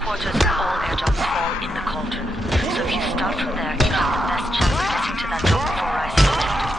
quarters where all airdrops fall in the cauldron. So if you start from there, you have the best chance of getting to that drop before Rice is detected.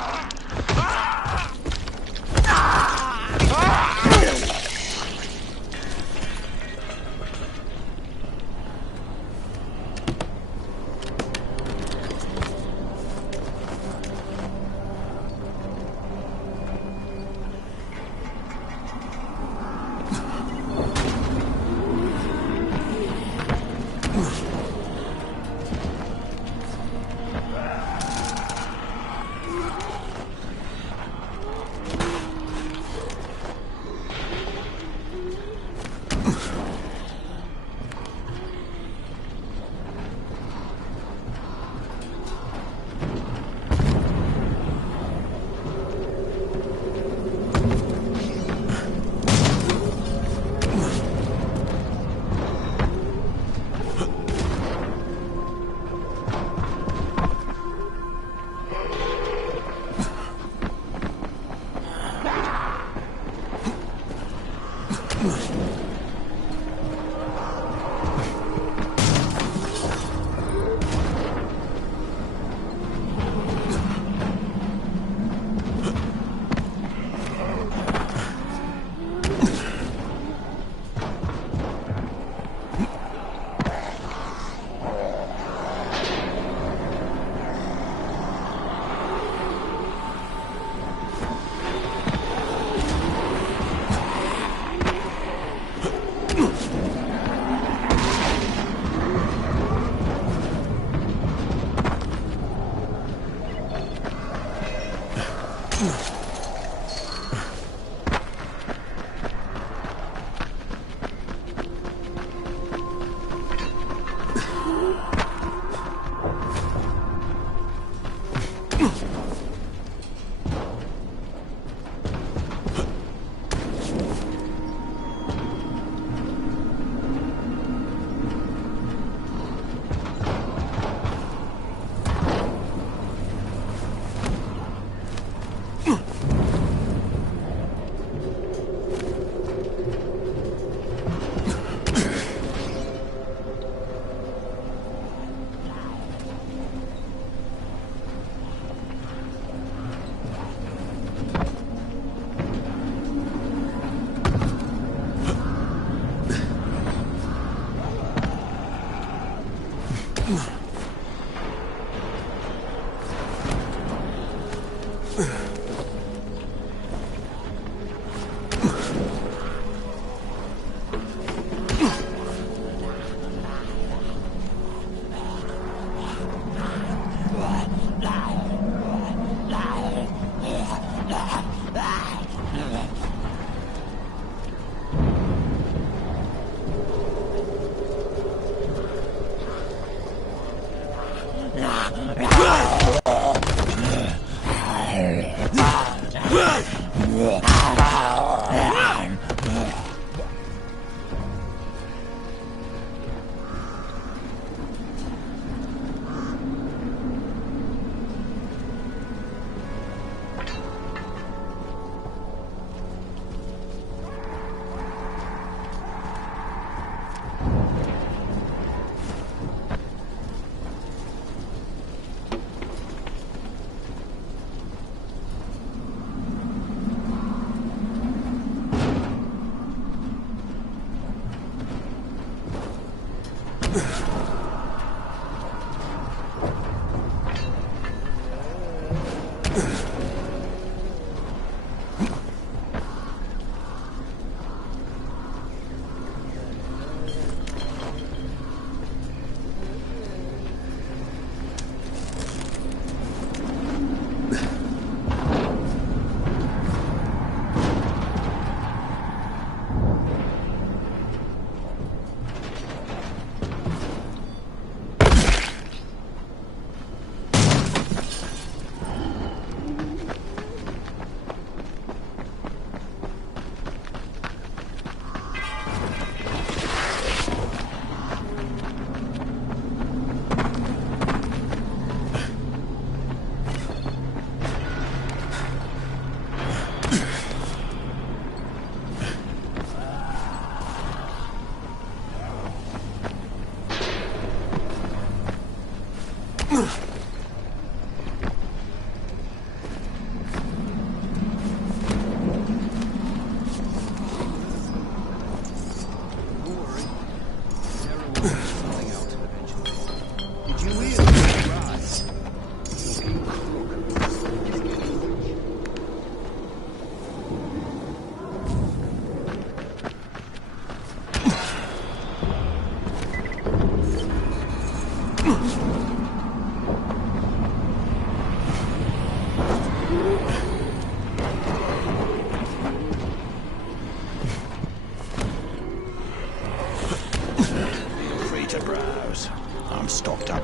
I'm stocked up.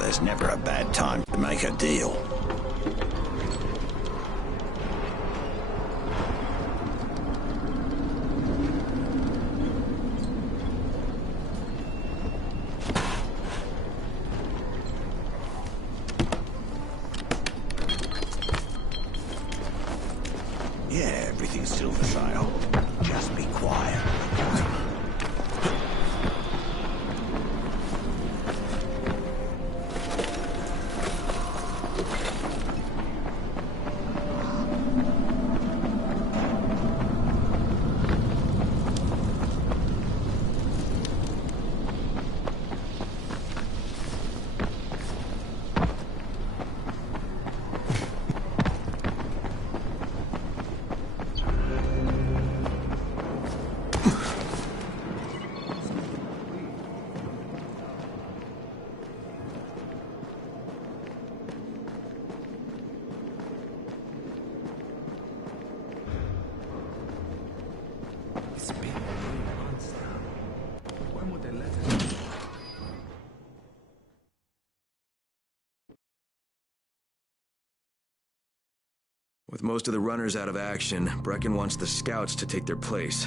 There's never a bad time to make a deal. Yeah, everything's still for sale. Just be quiet. With most of the runners out of action, Brecken wants the scouts to take their place.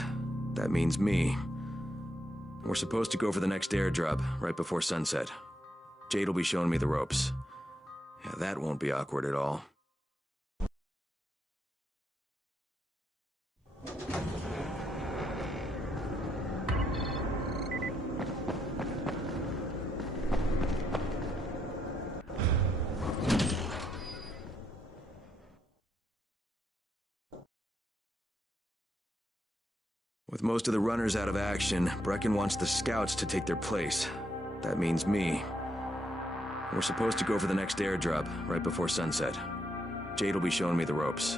That means me. We're supposed to go for the next airdrop, right before sunset. Jade will be showing me the ropes. Yeah, that won't be awkward at all. With most of the runners out of action, Brecken wants the scouts to take their place. That means me. We're supposed to go for the next airdrop, right before sunset. Jade will be showing me the ropes.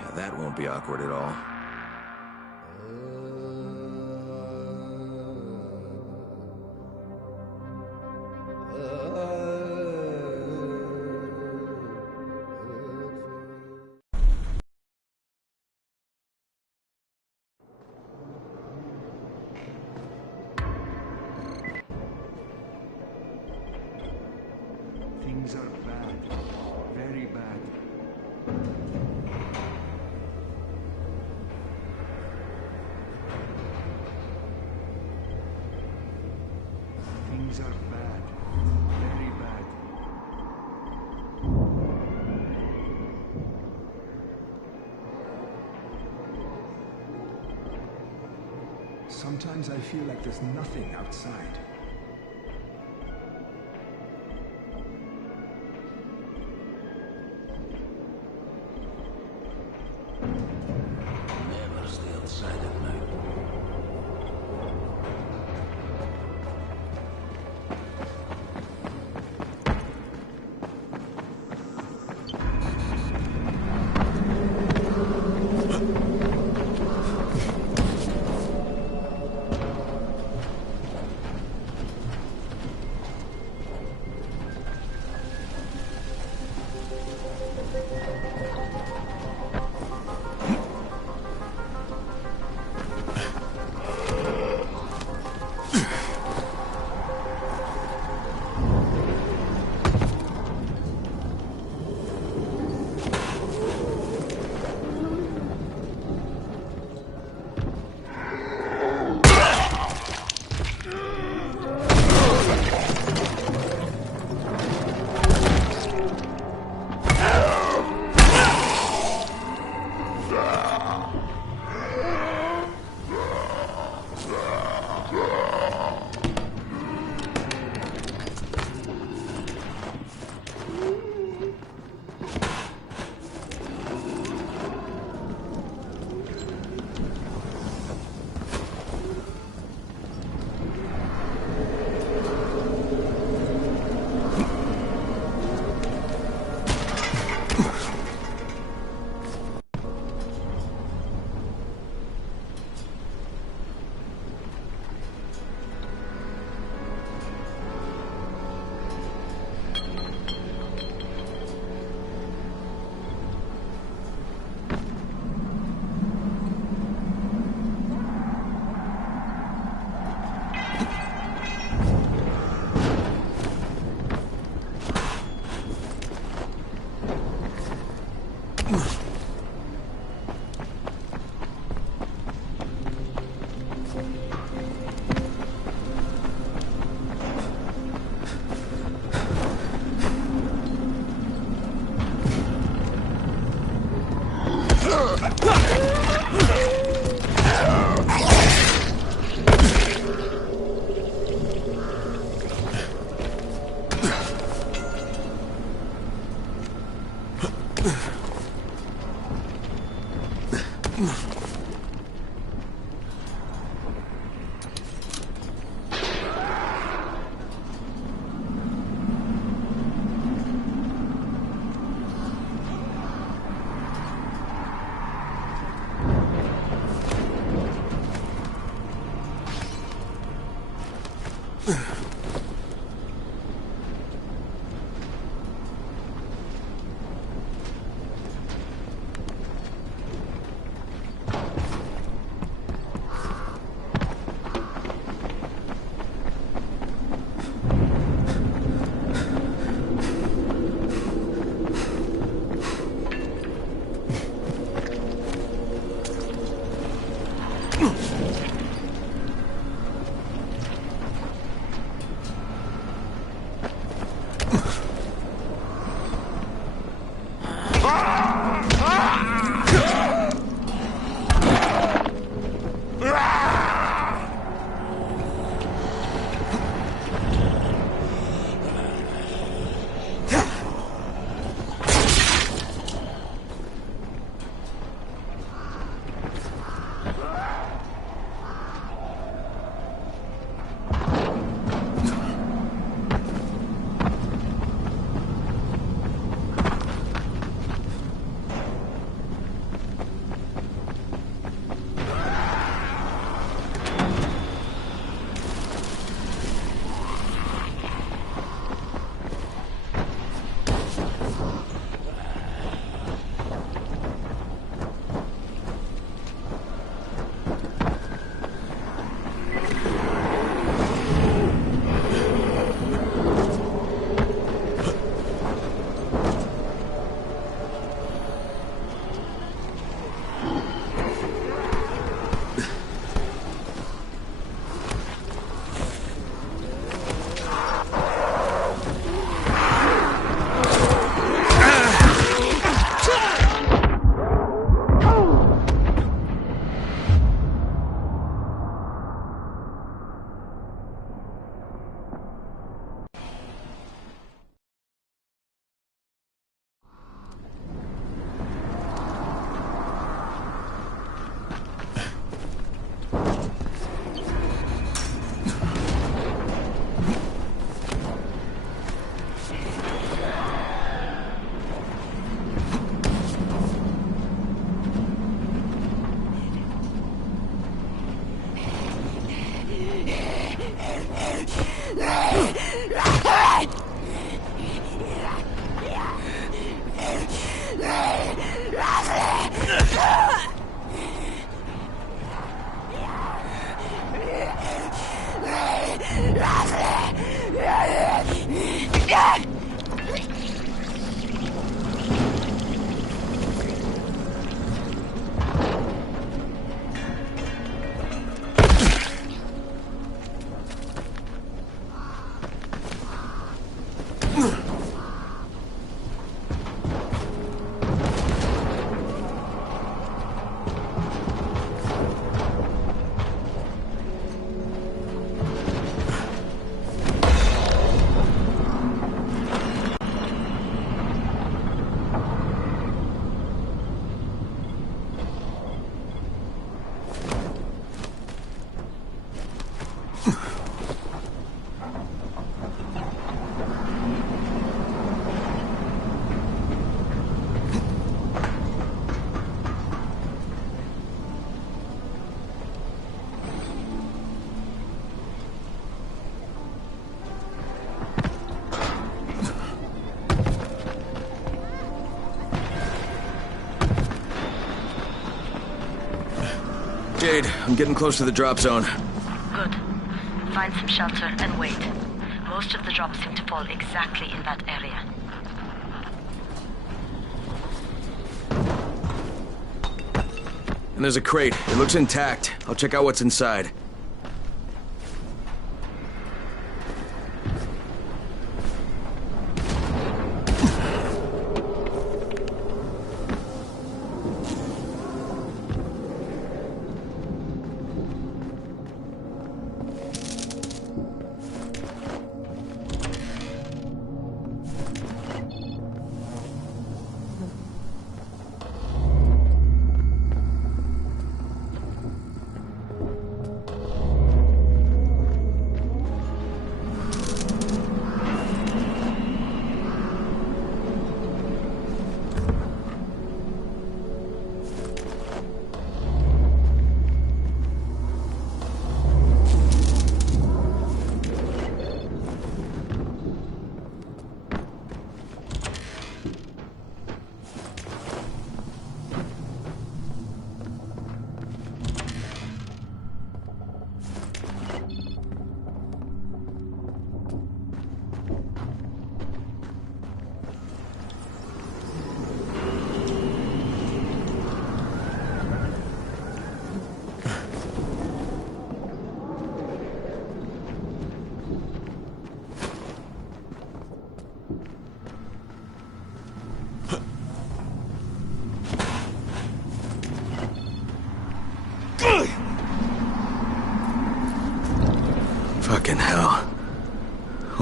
Yeah, that won't be awkward at all. Things are bad. Very bad. Things are bad. Very bad. Sometimes I feel like there's nothing outside. Never stay outside at night. Jade, I'm getting close to the drop zone. Good. Find some shelter and wait. Most of the drops seem to fall exactly in that area. And there's a crate. It looks intact. I'll check out what's inside.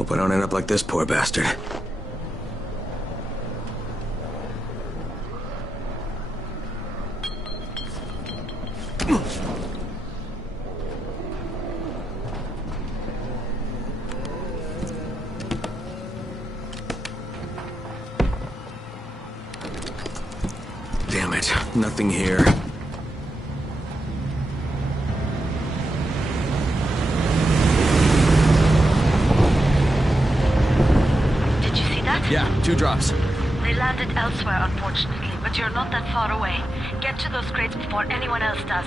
Hope I don't end up like this poor bastard. Damn it, nothing here. Yeah, 2 drops. They landed elsewhere, unfortunately, but you're not that far away. Get to those crates before anyone else does.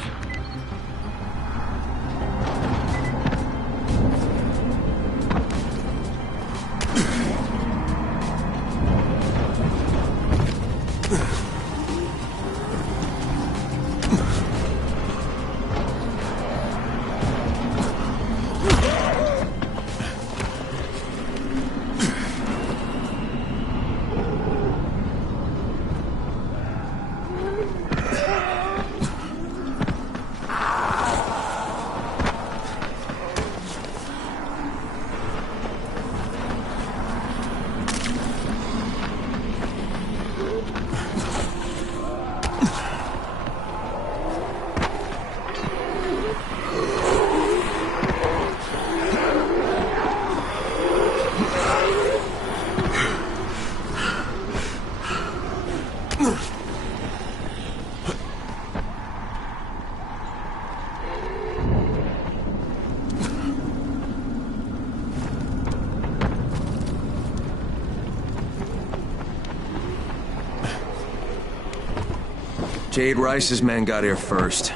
Jade Rice's men got here first.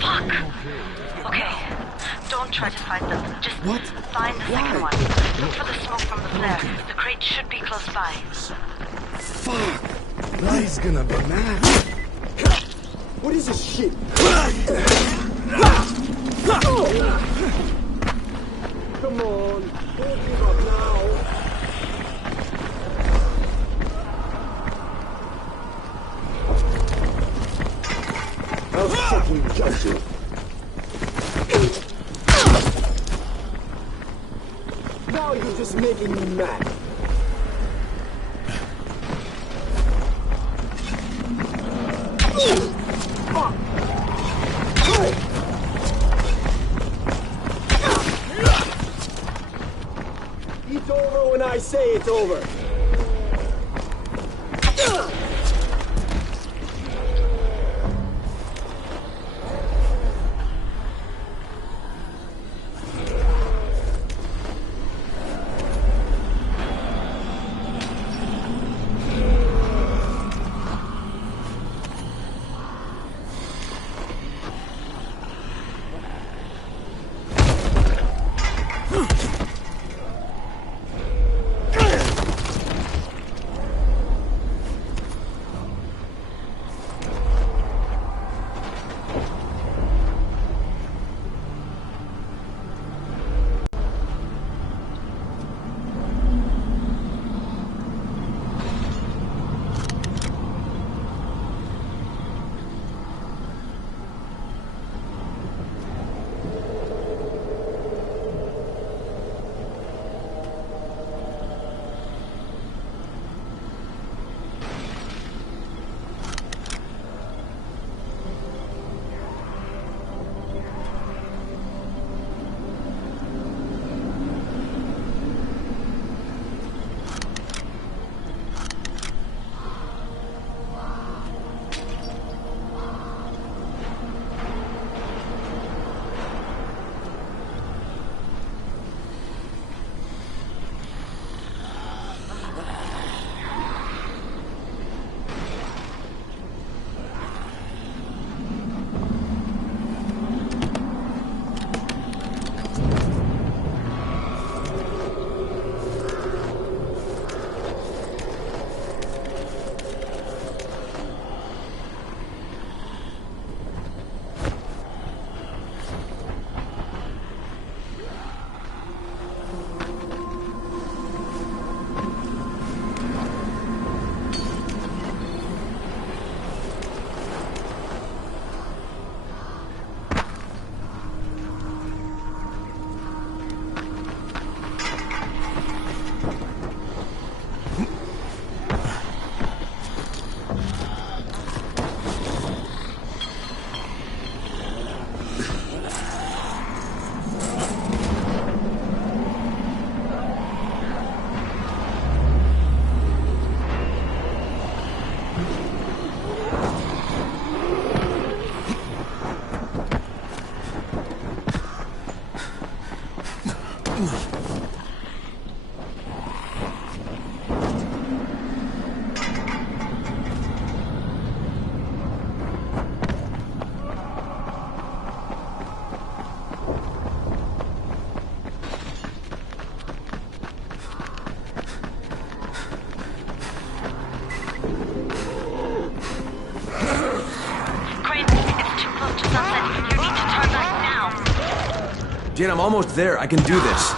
Fuck! Okay, don't try to fight them. Just find the second one. Look for the smoke from the flare. The crate should be close by. Fuck! Now he's gonna be mad. What is this shit? Come on, don't give up now. I'll fucking judge you. Now you're just making me mad. It's over when I say it's over. Jane, I'm almost there. I can do this.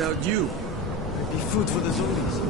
Without you, I'd be food for the zombies.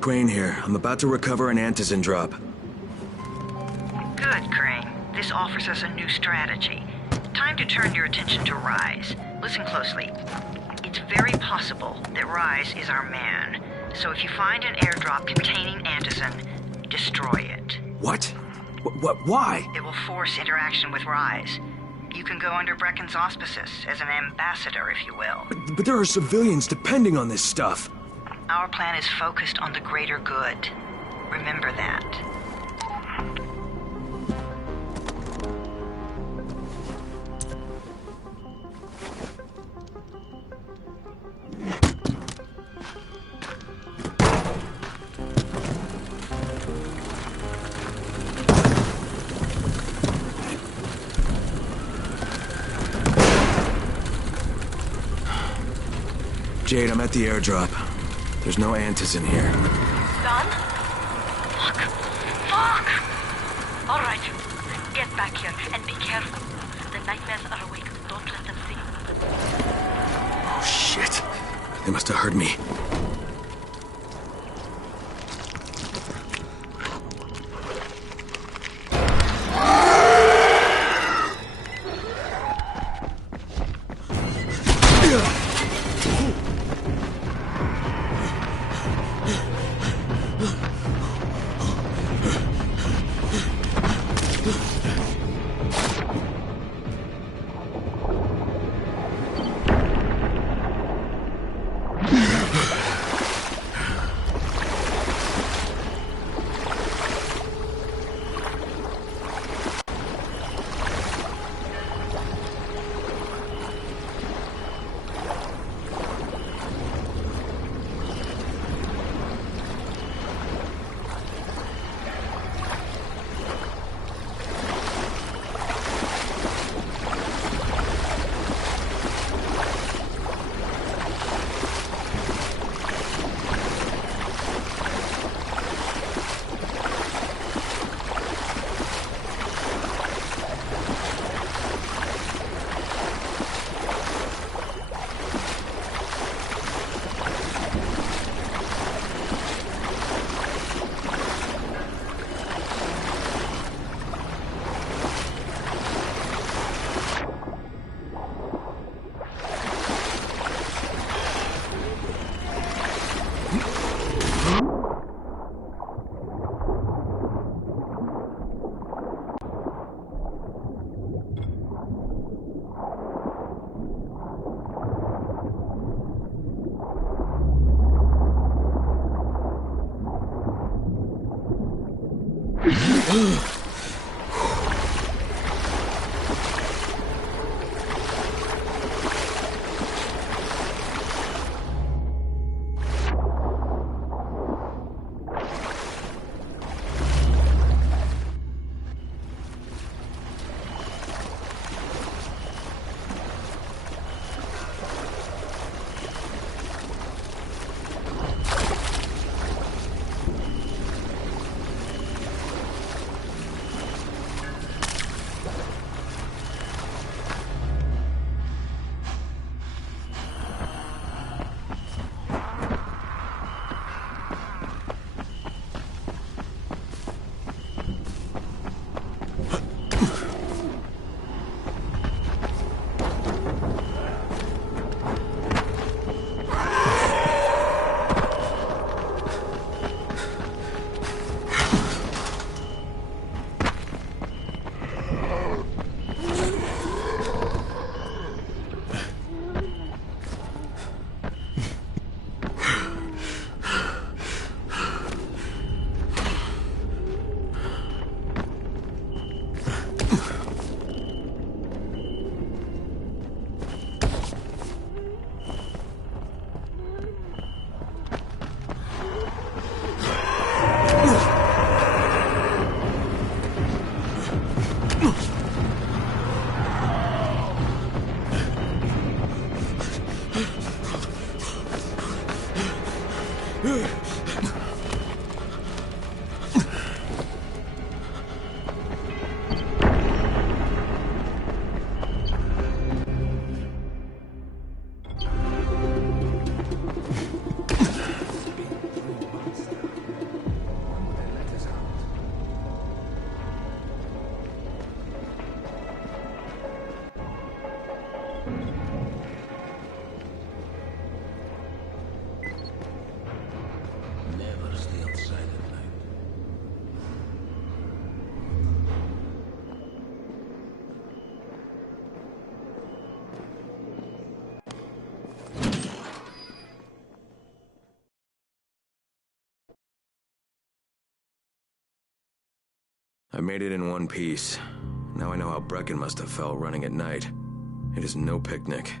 Crane here. I'm about to recover an antizin drop. Good, Crane. This offers us a new strategy. Time to turn your attention to Rise. Listen closely. It's very possible that Rise is our man. So if you find an airdrop containing antizin, destroy it. What? Why? It will force interaction with Rise. You can go under Brecken's auspices as an ambassador, if you will. But there are civilians depending on this stuff. Our plan is focused on the greater good. Remember that. Jade, I'm at the airdrop. There's no antizin here. Done? Fuck! All right, get back here and be careful. The nightmares are awake. Don't let them see you. Oh, shit. They must have heard me. I made it in one piece. Now I know how Brecken must have felt running at night. It is no picnic.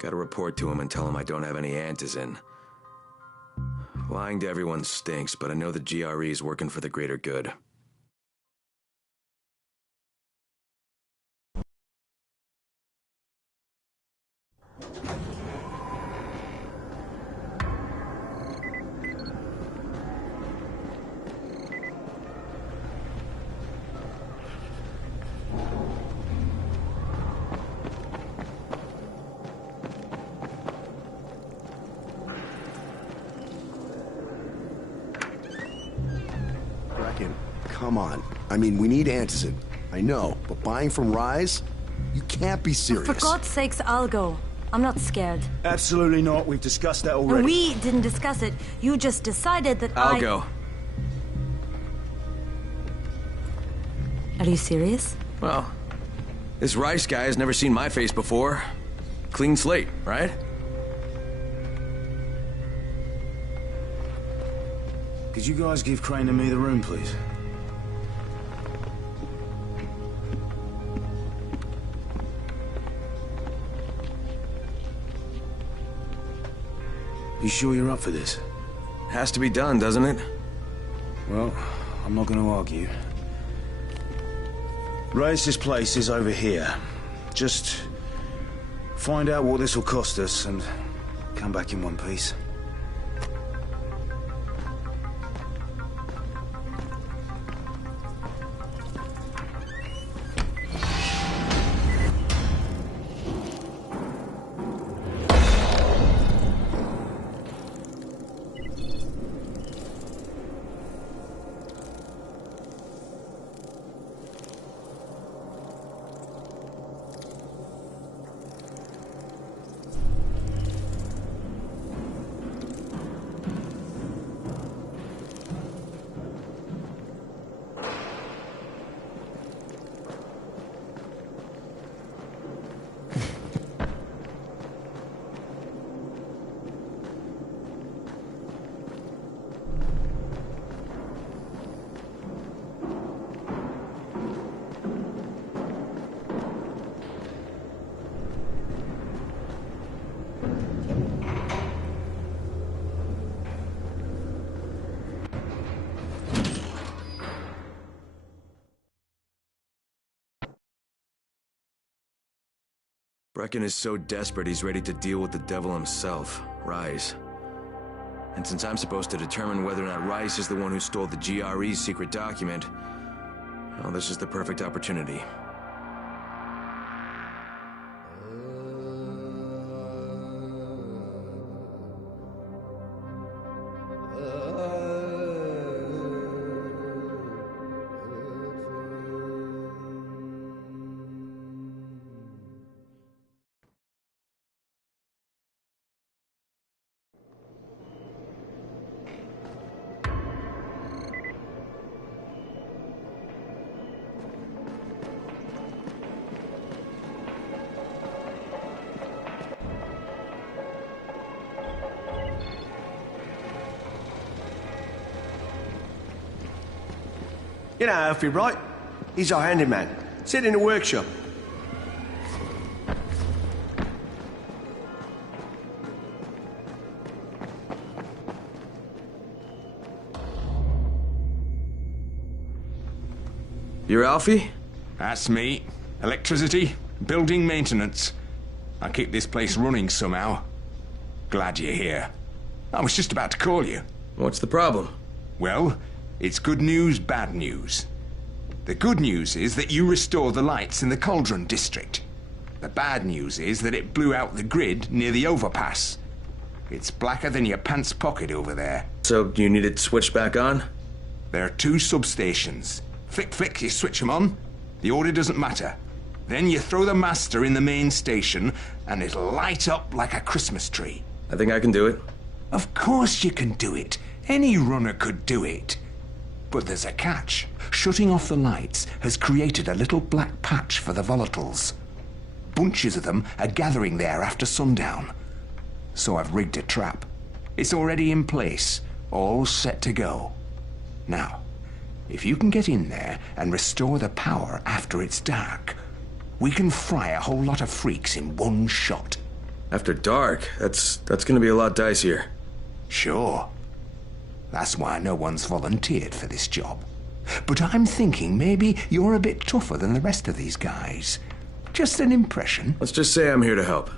Gotta report to him and tell him I don't have any antizin. Lying to everyone stinks, but I know the GRE is working for the greater good. Come on. I mean, we need antizin. I know, but buying from Rise? You can't be serious. For God's sakes, I'll go. I'm not scared. Absolutely not. We've discussed that already. And we didn't discuss it. You just decided that I'll go. Are you serious? Well, this Rice guy has never seen my face before. Clean slate, right? Could you guys give Crane and me the room, please? You sure you're up for this? Has to be done, doesn't it? Well, I'm not going to argue. Rice's place is over here. Just find out what this will cost us and come back in one piece. Brecken is so desperate he's ready to deal with the devil himself, Rise. And since I'm supposed to determine whether or not Rise is the one who stole the GRE's secret document, well, this is the perfect opportunity. You know Alfie, right? He's our handyman. Sit in the workshop. You're Alfie? That's me. Electricity, building maintenance. I keep this place running somehow. Glad you're here. I was just about to call you. What's the problem? Well, it's good news, bad news. The good news is that you restored the lights in the Cauldron district. The bad news is that it blew out the grid near the overpass. It's blacker than your pants pocket over there. So, you need it switched back on? There are 2 substations. Flick, you switch them on. The order doesn't matter. Then you throw the master in the main station, and it'll light up like a Christmas tree. I think I can do it. Of course you can do it. Any runner could do it. But there's a catch. Shutting off the lights has created a little black patch for the volatiles. Bunches of them are gathering there after sundown. So I've rigged a trap. It's already in place, all set to go. Now, if you can get in there and restore the power after it's dark, we can fry a whole lot of freaks in one shot. After dark? That's gonna be a lot dicier. Sure. That's why no one's volunteered for this job. But I'm thinking maybe you're a bit tougher than the rest of these guys. Just an impression. Let's just say I'm here to help.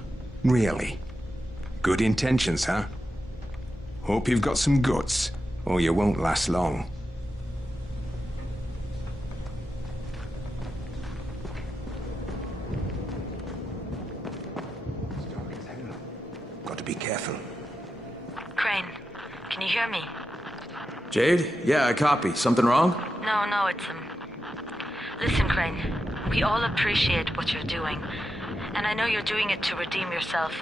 Really? Good intentions, huh? Hope you've got some guts, or you won't last long. Got to be careful. Crane, can you hear me? Jade? Yeah, I copy. Something wrong? No, it's, Listen, Crane, we all appreciate what you're doing. And I know you're doing it to redeem yourself.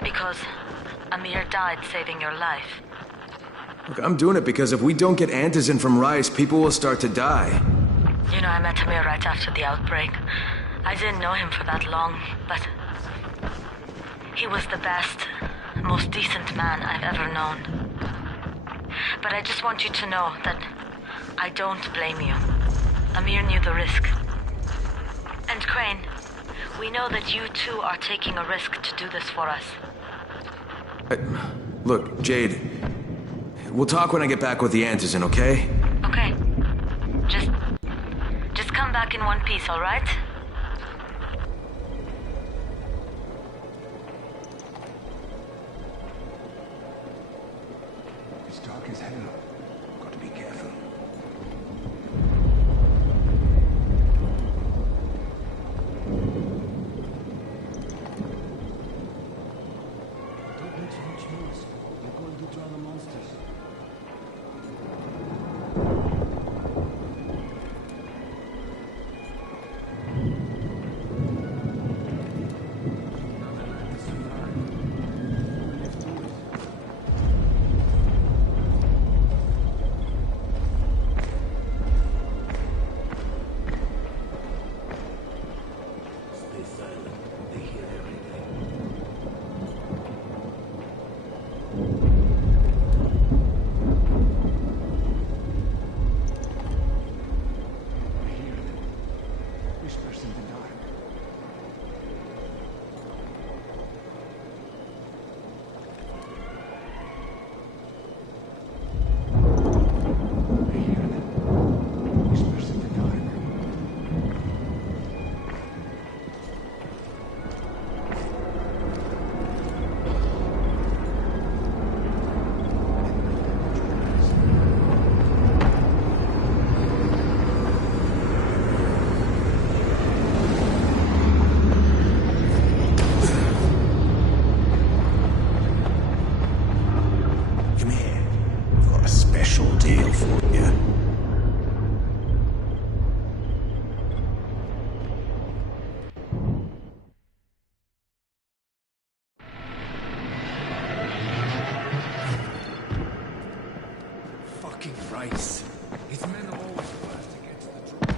Because Amir died saving your life. Look, I'm doing it because if we don't get Antizin from Rise, people will start to die. You know, I met Amir right after the outbreak. I didn't know him for that long, but... he was the best, most decent man I've ever known. But I just want you to know that I don't blame you. Amir knew the risk. And Crane, we know that you too are taking a risk to do this for us. Look, Jade, we'll talk when I get back with the Antizin, okay? Okay. Just come back in one piece, all right? It's dark as hell. Got to be careful. Don't make so much noise. You're going to draw the monsters. fucking rice. His men are always first to get to the draw.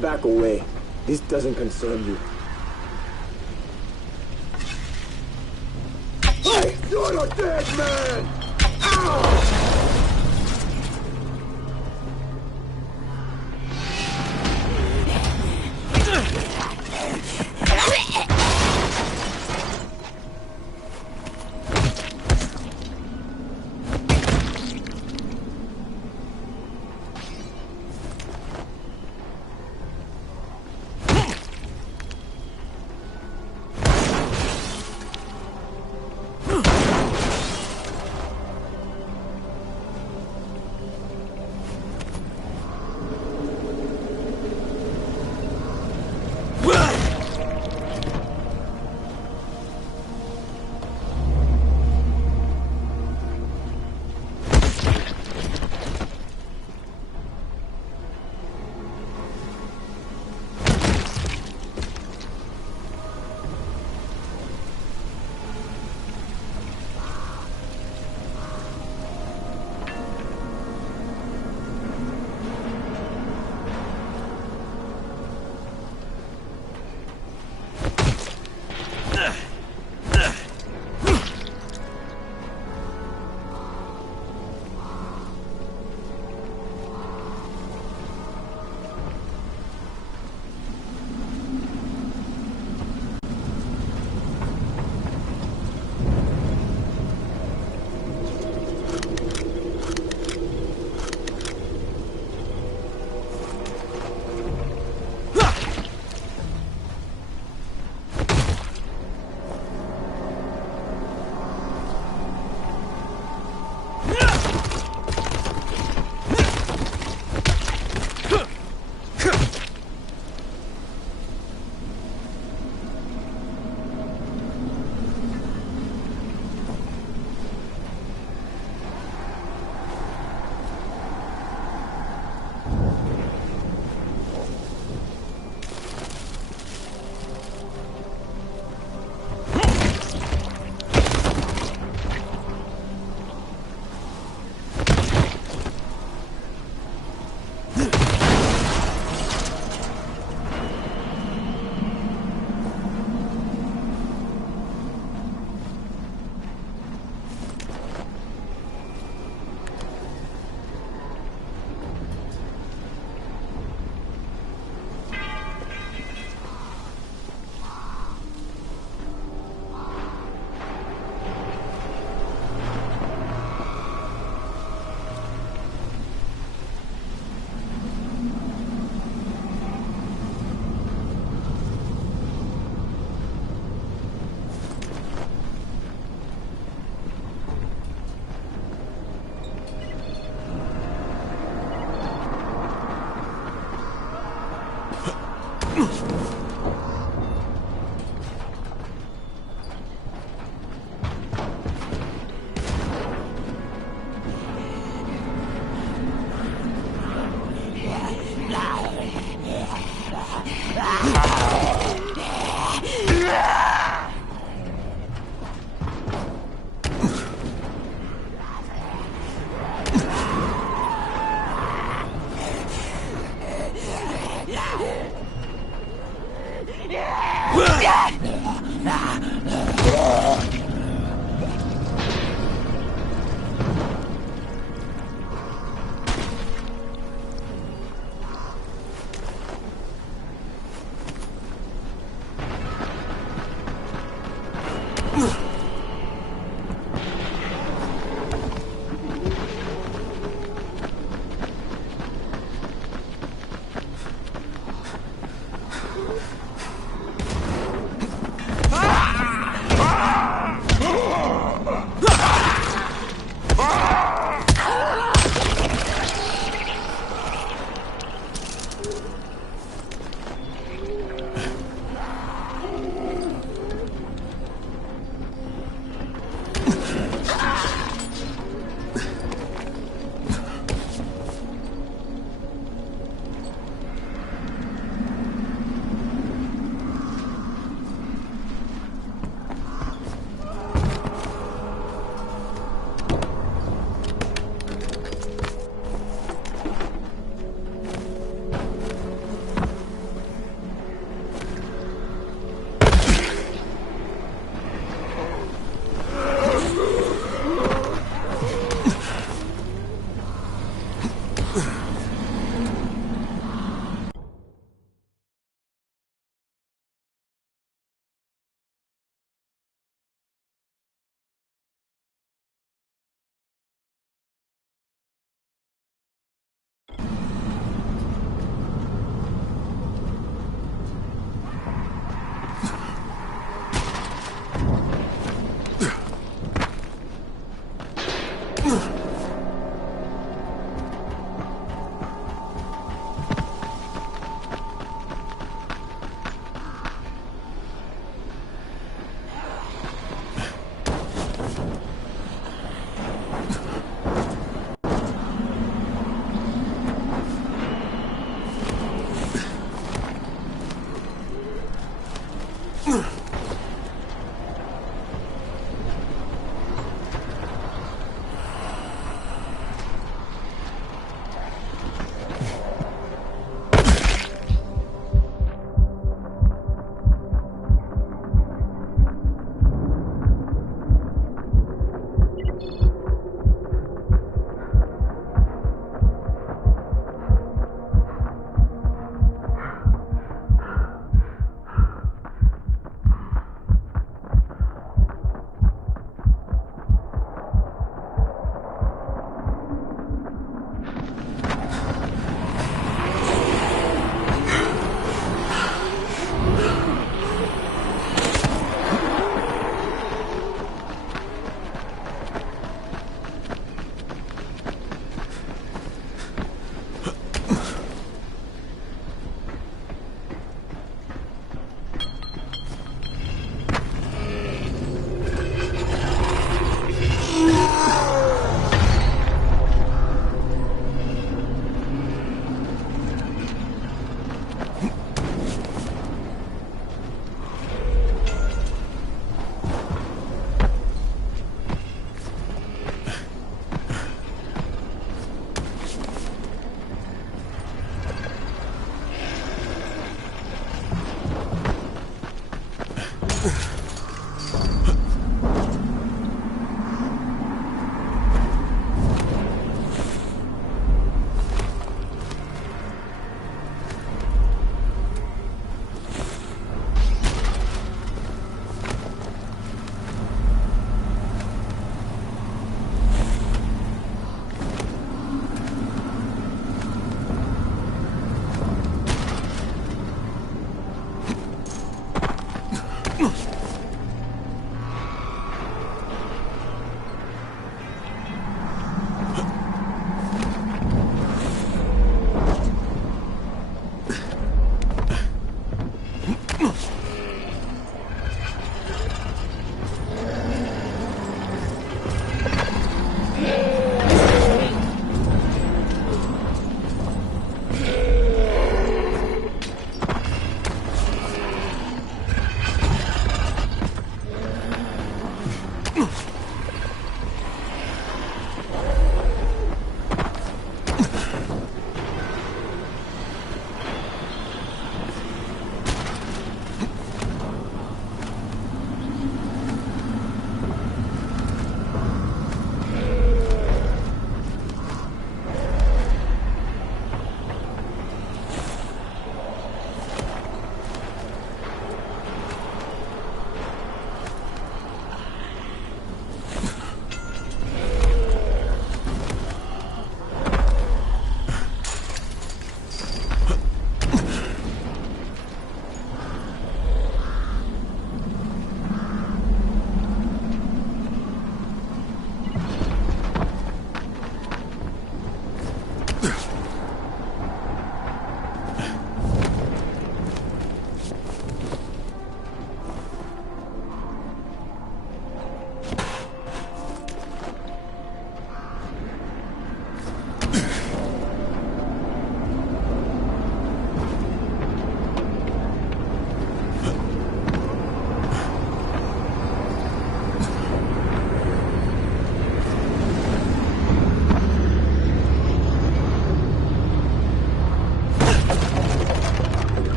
Back away. This doesn't concern you. Hey, you're a dead man! Ow!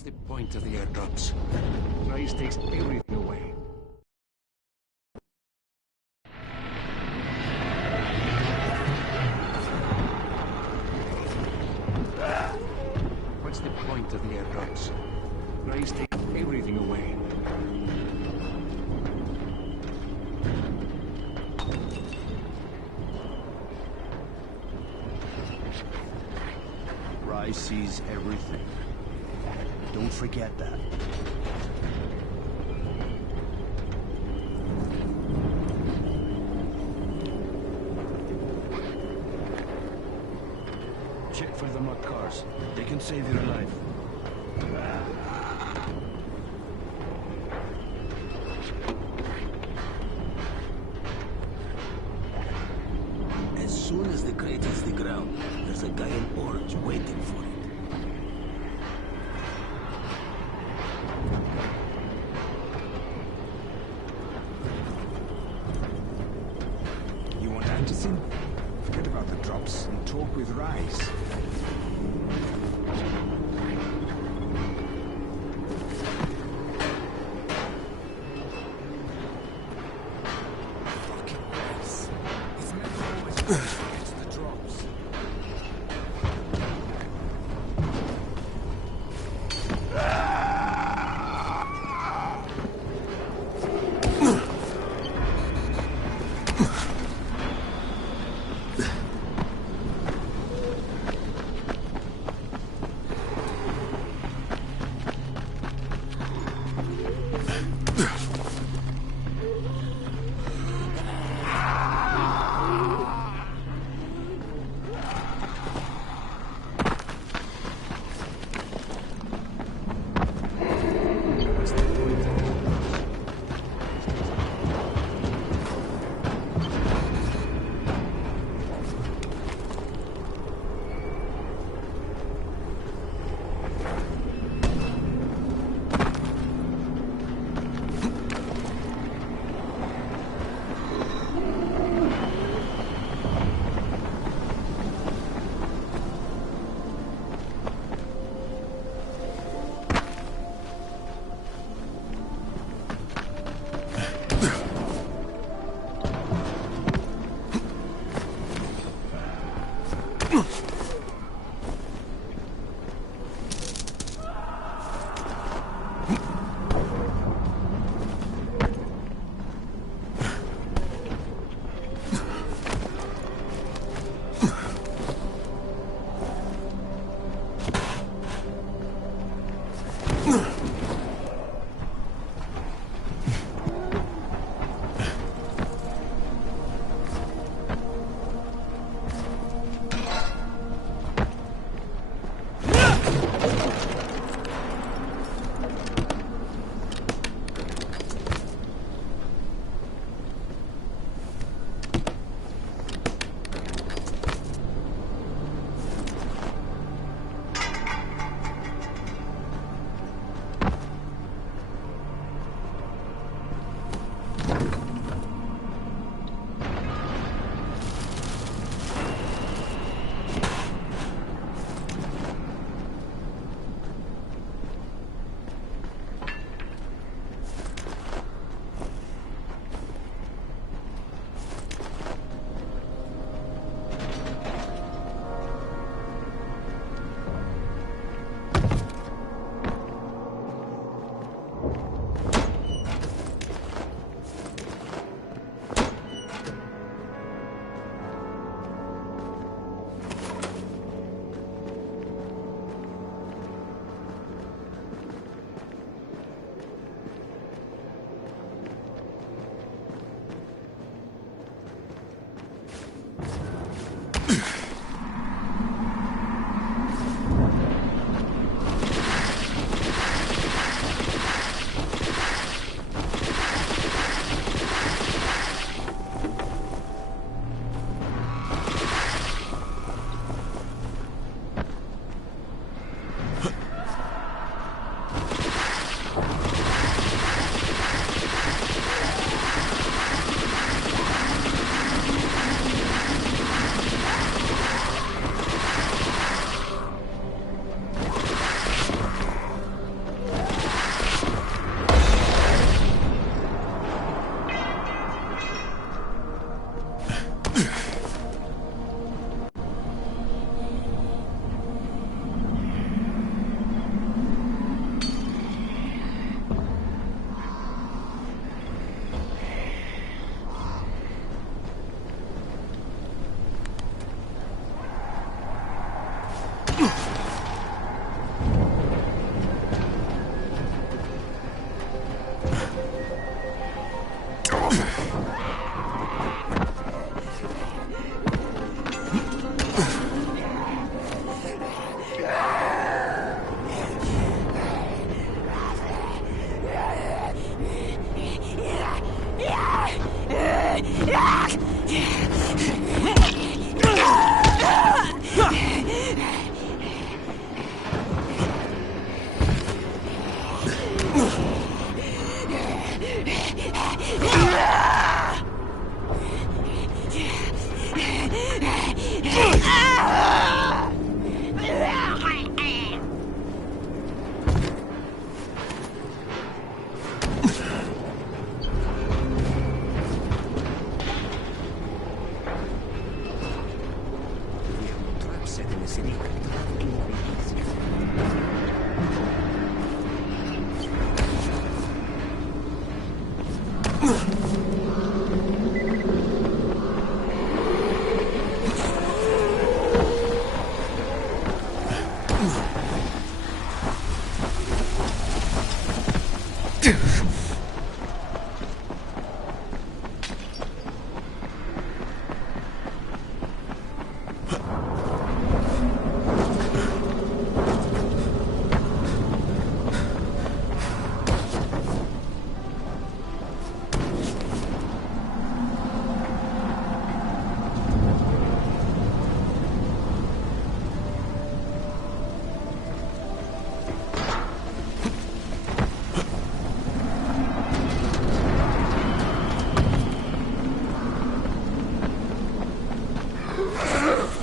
What's the point of the airdrops? Rise takes everything away. What's the point of the airdrops? Rise takes everything away. Rise sees everything. Don't forget that. Check for the mud cars. They can save your life. As soon as the crate hits the ground, there's a guy in orange waiting for it. You want antizin? Forget about the drops and talk with Rise.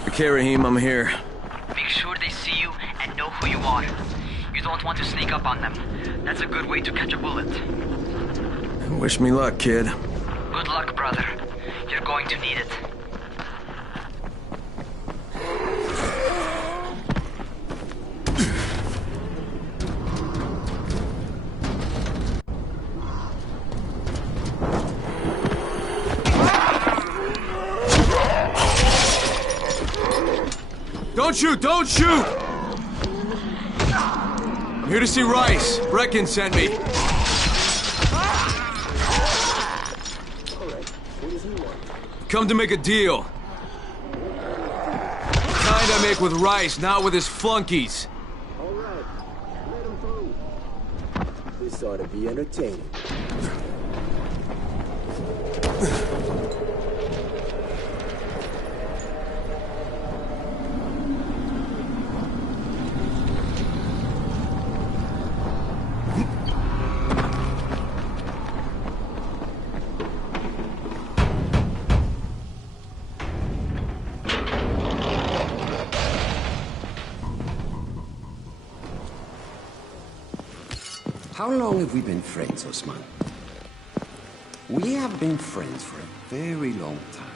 Okay, Rahim, I'm here. Make sure they see you and know who you are. You don't want to sneak up on them. That's a good way to catch a bullet. Wish me luck, kid. Good luck, brother. You're going to need it. Don't shoot! Don't shoot! I'm here to see Rice. Brecken sent me. Come to make a deal. Kind I make with Rice, not with his flunkies. Alright, let him through. This ought to be entertaining. How long have we been friends, Osman? We have been friends for a very long time.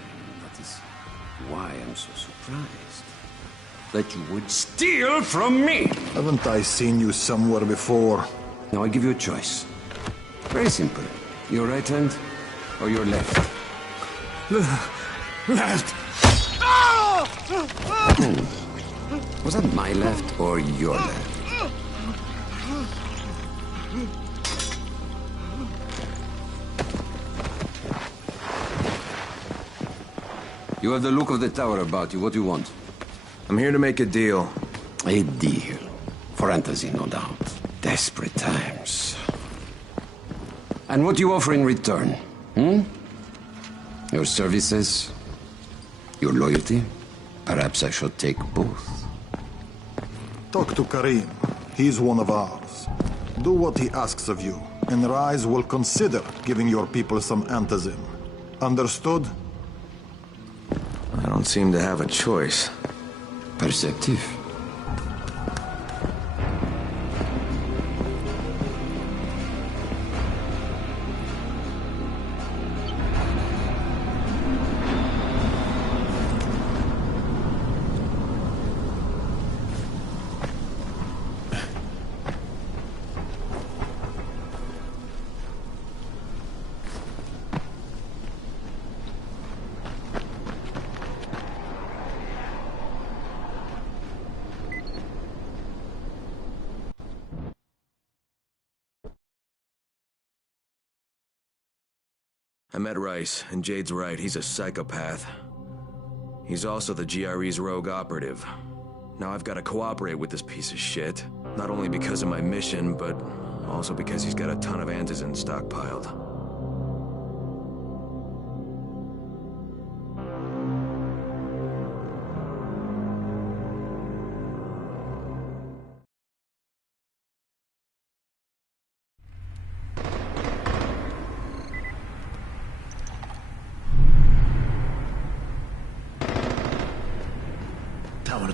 That is why I'm so surprised that you would steal from me. Haven't I seen you somewhere before? Now I give you a choice. Very simple. Your right hand or your left? Left! Was that my left or your left? You have the look of the tower about you. What do you want? I'm here to make a deal. A deal. For Antazin, no doubt. Desperate times. And what do you offer in return? Your services? Your loyalty? Perhaps I should take both. Talk to Karim. He's one of ours. Do what he asks of you, and Rise will consider giving your people some Antazin. Understood? I don't seem to have a choice. Perceptive. I met Rice, and Jade's right, he's a psychopath. He's also the GRE's rogue operative. Now I've got to cooperate with this piece of shit, not only because of my mission, but also because he's got a ton of Antizin stockpiled.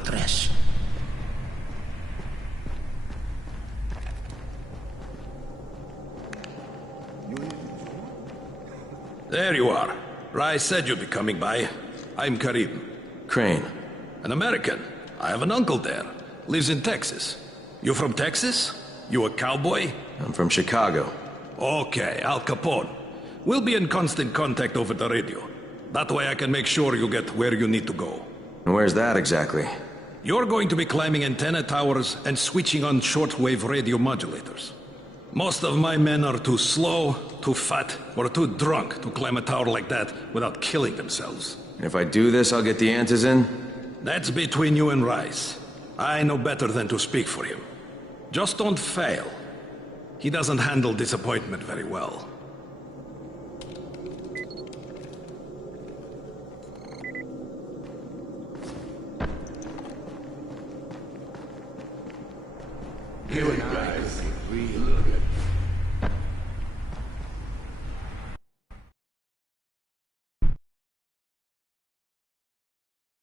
fortress. There you are. Rai said you'd be coming by. I'm Karim. Crane. An American. I have an uncle there. Lives in Texas. You from Texas? You a cowboy? I'm from Chicago. Okay, Al Capone. We'll be in constant contact over the radio. That way I can make sure you get where you need to go. And where's that exactly? You're going to be climbing antenna towers and switching on shortwave radio modulators. Most of my men are too slow, too fat, or too drunk to climb a tower like that without killing themselves. If I do this, I'll get the Antizin? That's between you and Rice. I know better than to speak for him. Just don't fail. He doesn't handle disappointment very well. Here we guys. Real good.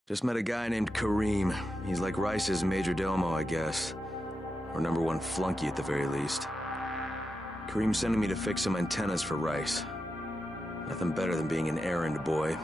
Just met a guy named Karim. He's like Rice's major domo, I guess. Or #1 flunky at the very least. Karim's sending me to fix some antennas for Rice. Nothing better than being an errand boy.